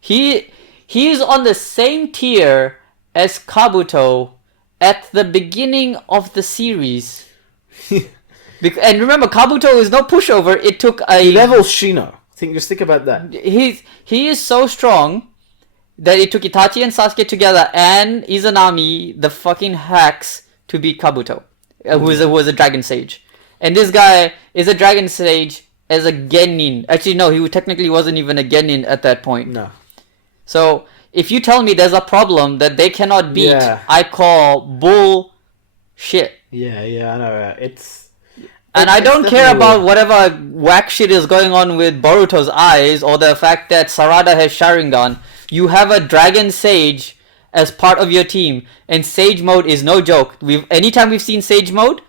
He is on the same tier as Kabuto at the beginning of the series. And remember, Kabuto is no pushover. It took He levels Shino. Just think about that. He is so strong that it took Itachi and Sasuke together and Izanami, the fucking hacks, to beat Kabuto, who was a Dragon Sage. And this guy is a Dragon Sage as a Genin. Actually, no, he technically wasn't even a Genin at that point. No. So if you tell me there's a problem that they cannot beat, Yeah. I call bullshit. Yeah, I know. And I it's don't care definitely about weird. whatever whack shit is going on with Boruto's eyes or the fact that Sarada has Sharingan. You have a Dragon Sage as part of your team, and Sage mode is no joke. Anytime we've seen Sage mode,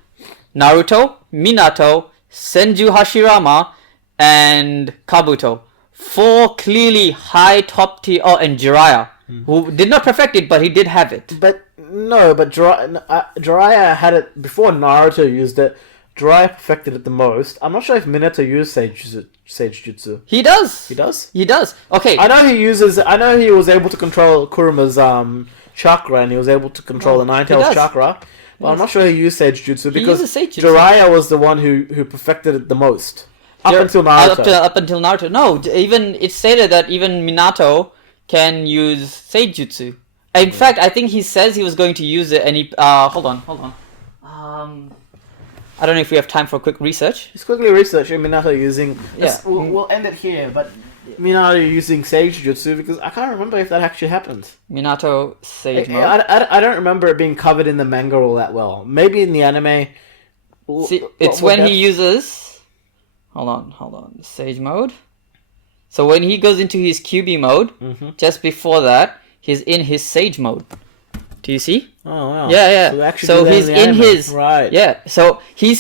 Naruto, Minato, Senju Hashirama, and Kabuto. 4 clearly high top tier. Oh, and Jiraiya, who did not perfect it, but he did have it. But no, but Jiraiya had it before Naruto used it. Jiraiya perfected it the most. I'm not sure if Minato used Sage Jutsu. He does. He does? He does. Okay. I know he was able to control Kuruma's chakra, and he was able to control the Nine Tails does. chakra. But I'm not sure he used Sage Jutsu because uses Sage Jutsu. Jiraiya was the one who perfected it the most. Up until Naruto. Up until Naruto. No, even it's stated that even Minato can use Sage Jutsu. In fact, I think he says he was going to use it, and he hold on. I don't know if we have time for a quick research. Just quickly researching Minato using. Yeah. We'll end it here, but Minato using Sage Jutsu because I can't remember if that actually happened. Minato Sage mode. I don't remember it being covered in the manga all that well. Maybe in the anime. See, it's when he uses. Hold on. Sage mode. So when he goes into his QB mode, just before that, he's in his Sage mode. Do you see? Oh wow. Yeah. So he's in his right. Yeah. So he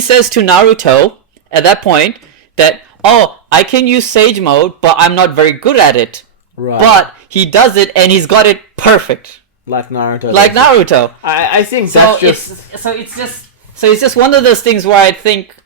says to Naruto at that point that I can use Sage mode, but I'm not very good at it. Right. But he does it and he's got it perfect. Like Naruto. Like Naruto. I think that's it's just one of those things where I think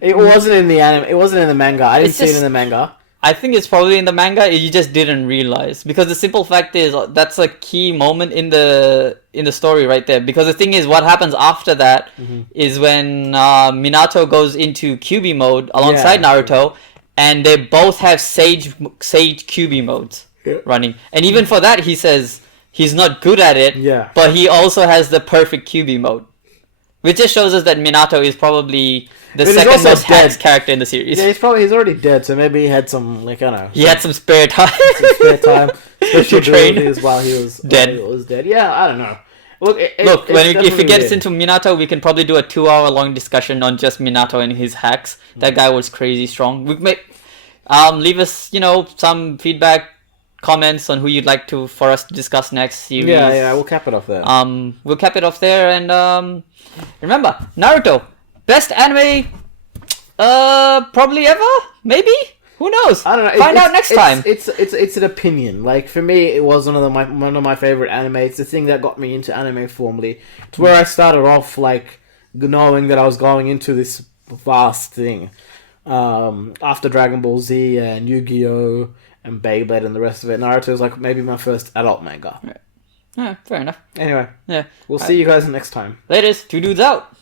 it wasn't in the anime. It wasn't in the manga. I didn't see it in the manga. I think it's probably in the manga. You just didn't realize because the simple fact is that's a key moment in the story right there. Because the thing is, what happens after that is when Minato goes into QB mode alongside Naruto, and they both have Sage QB modes running. And even for that, he says he's not good at it. Yeah. But he also has the perfect QB mode, which just shows us that Minato is probably the second most hacked character in the series. Yeah, he's already dead, so maybe he had some He had some spare time. Special to train abilities while he was dead. Yeah, I don't know. Look, if it gets into Minato, we can probably do a 2-hour long discussion on just Minato and his hacks. That guy was crazy strong. We may leave us, some feedback, comments on who you'd like for us to discuss next series. Yeah, we'll cap it off there. We'll cap it off there, and remember, Naruto, best anime, probably ever, maybe. Who knows? I don't know. Find out next time. It's an opinion. Like for me, it was one of my favorite anime. It's the thing that got me into anime formally. It's where I started off like knowing that I was going into this vast thing. After Dragon Ball Z and Yu-Gi-Oh! And Beyblade and the rest of it, Naruto was like maybe my first adult manga. Yeah, fair enough. Anyway, Yeah, we'll see you guys next time. Latest, 2 dudes out.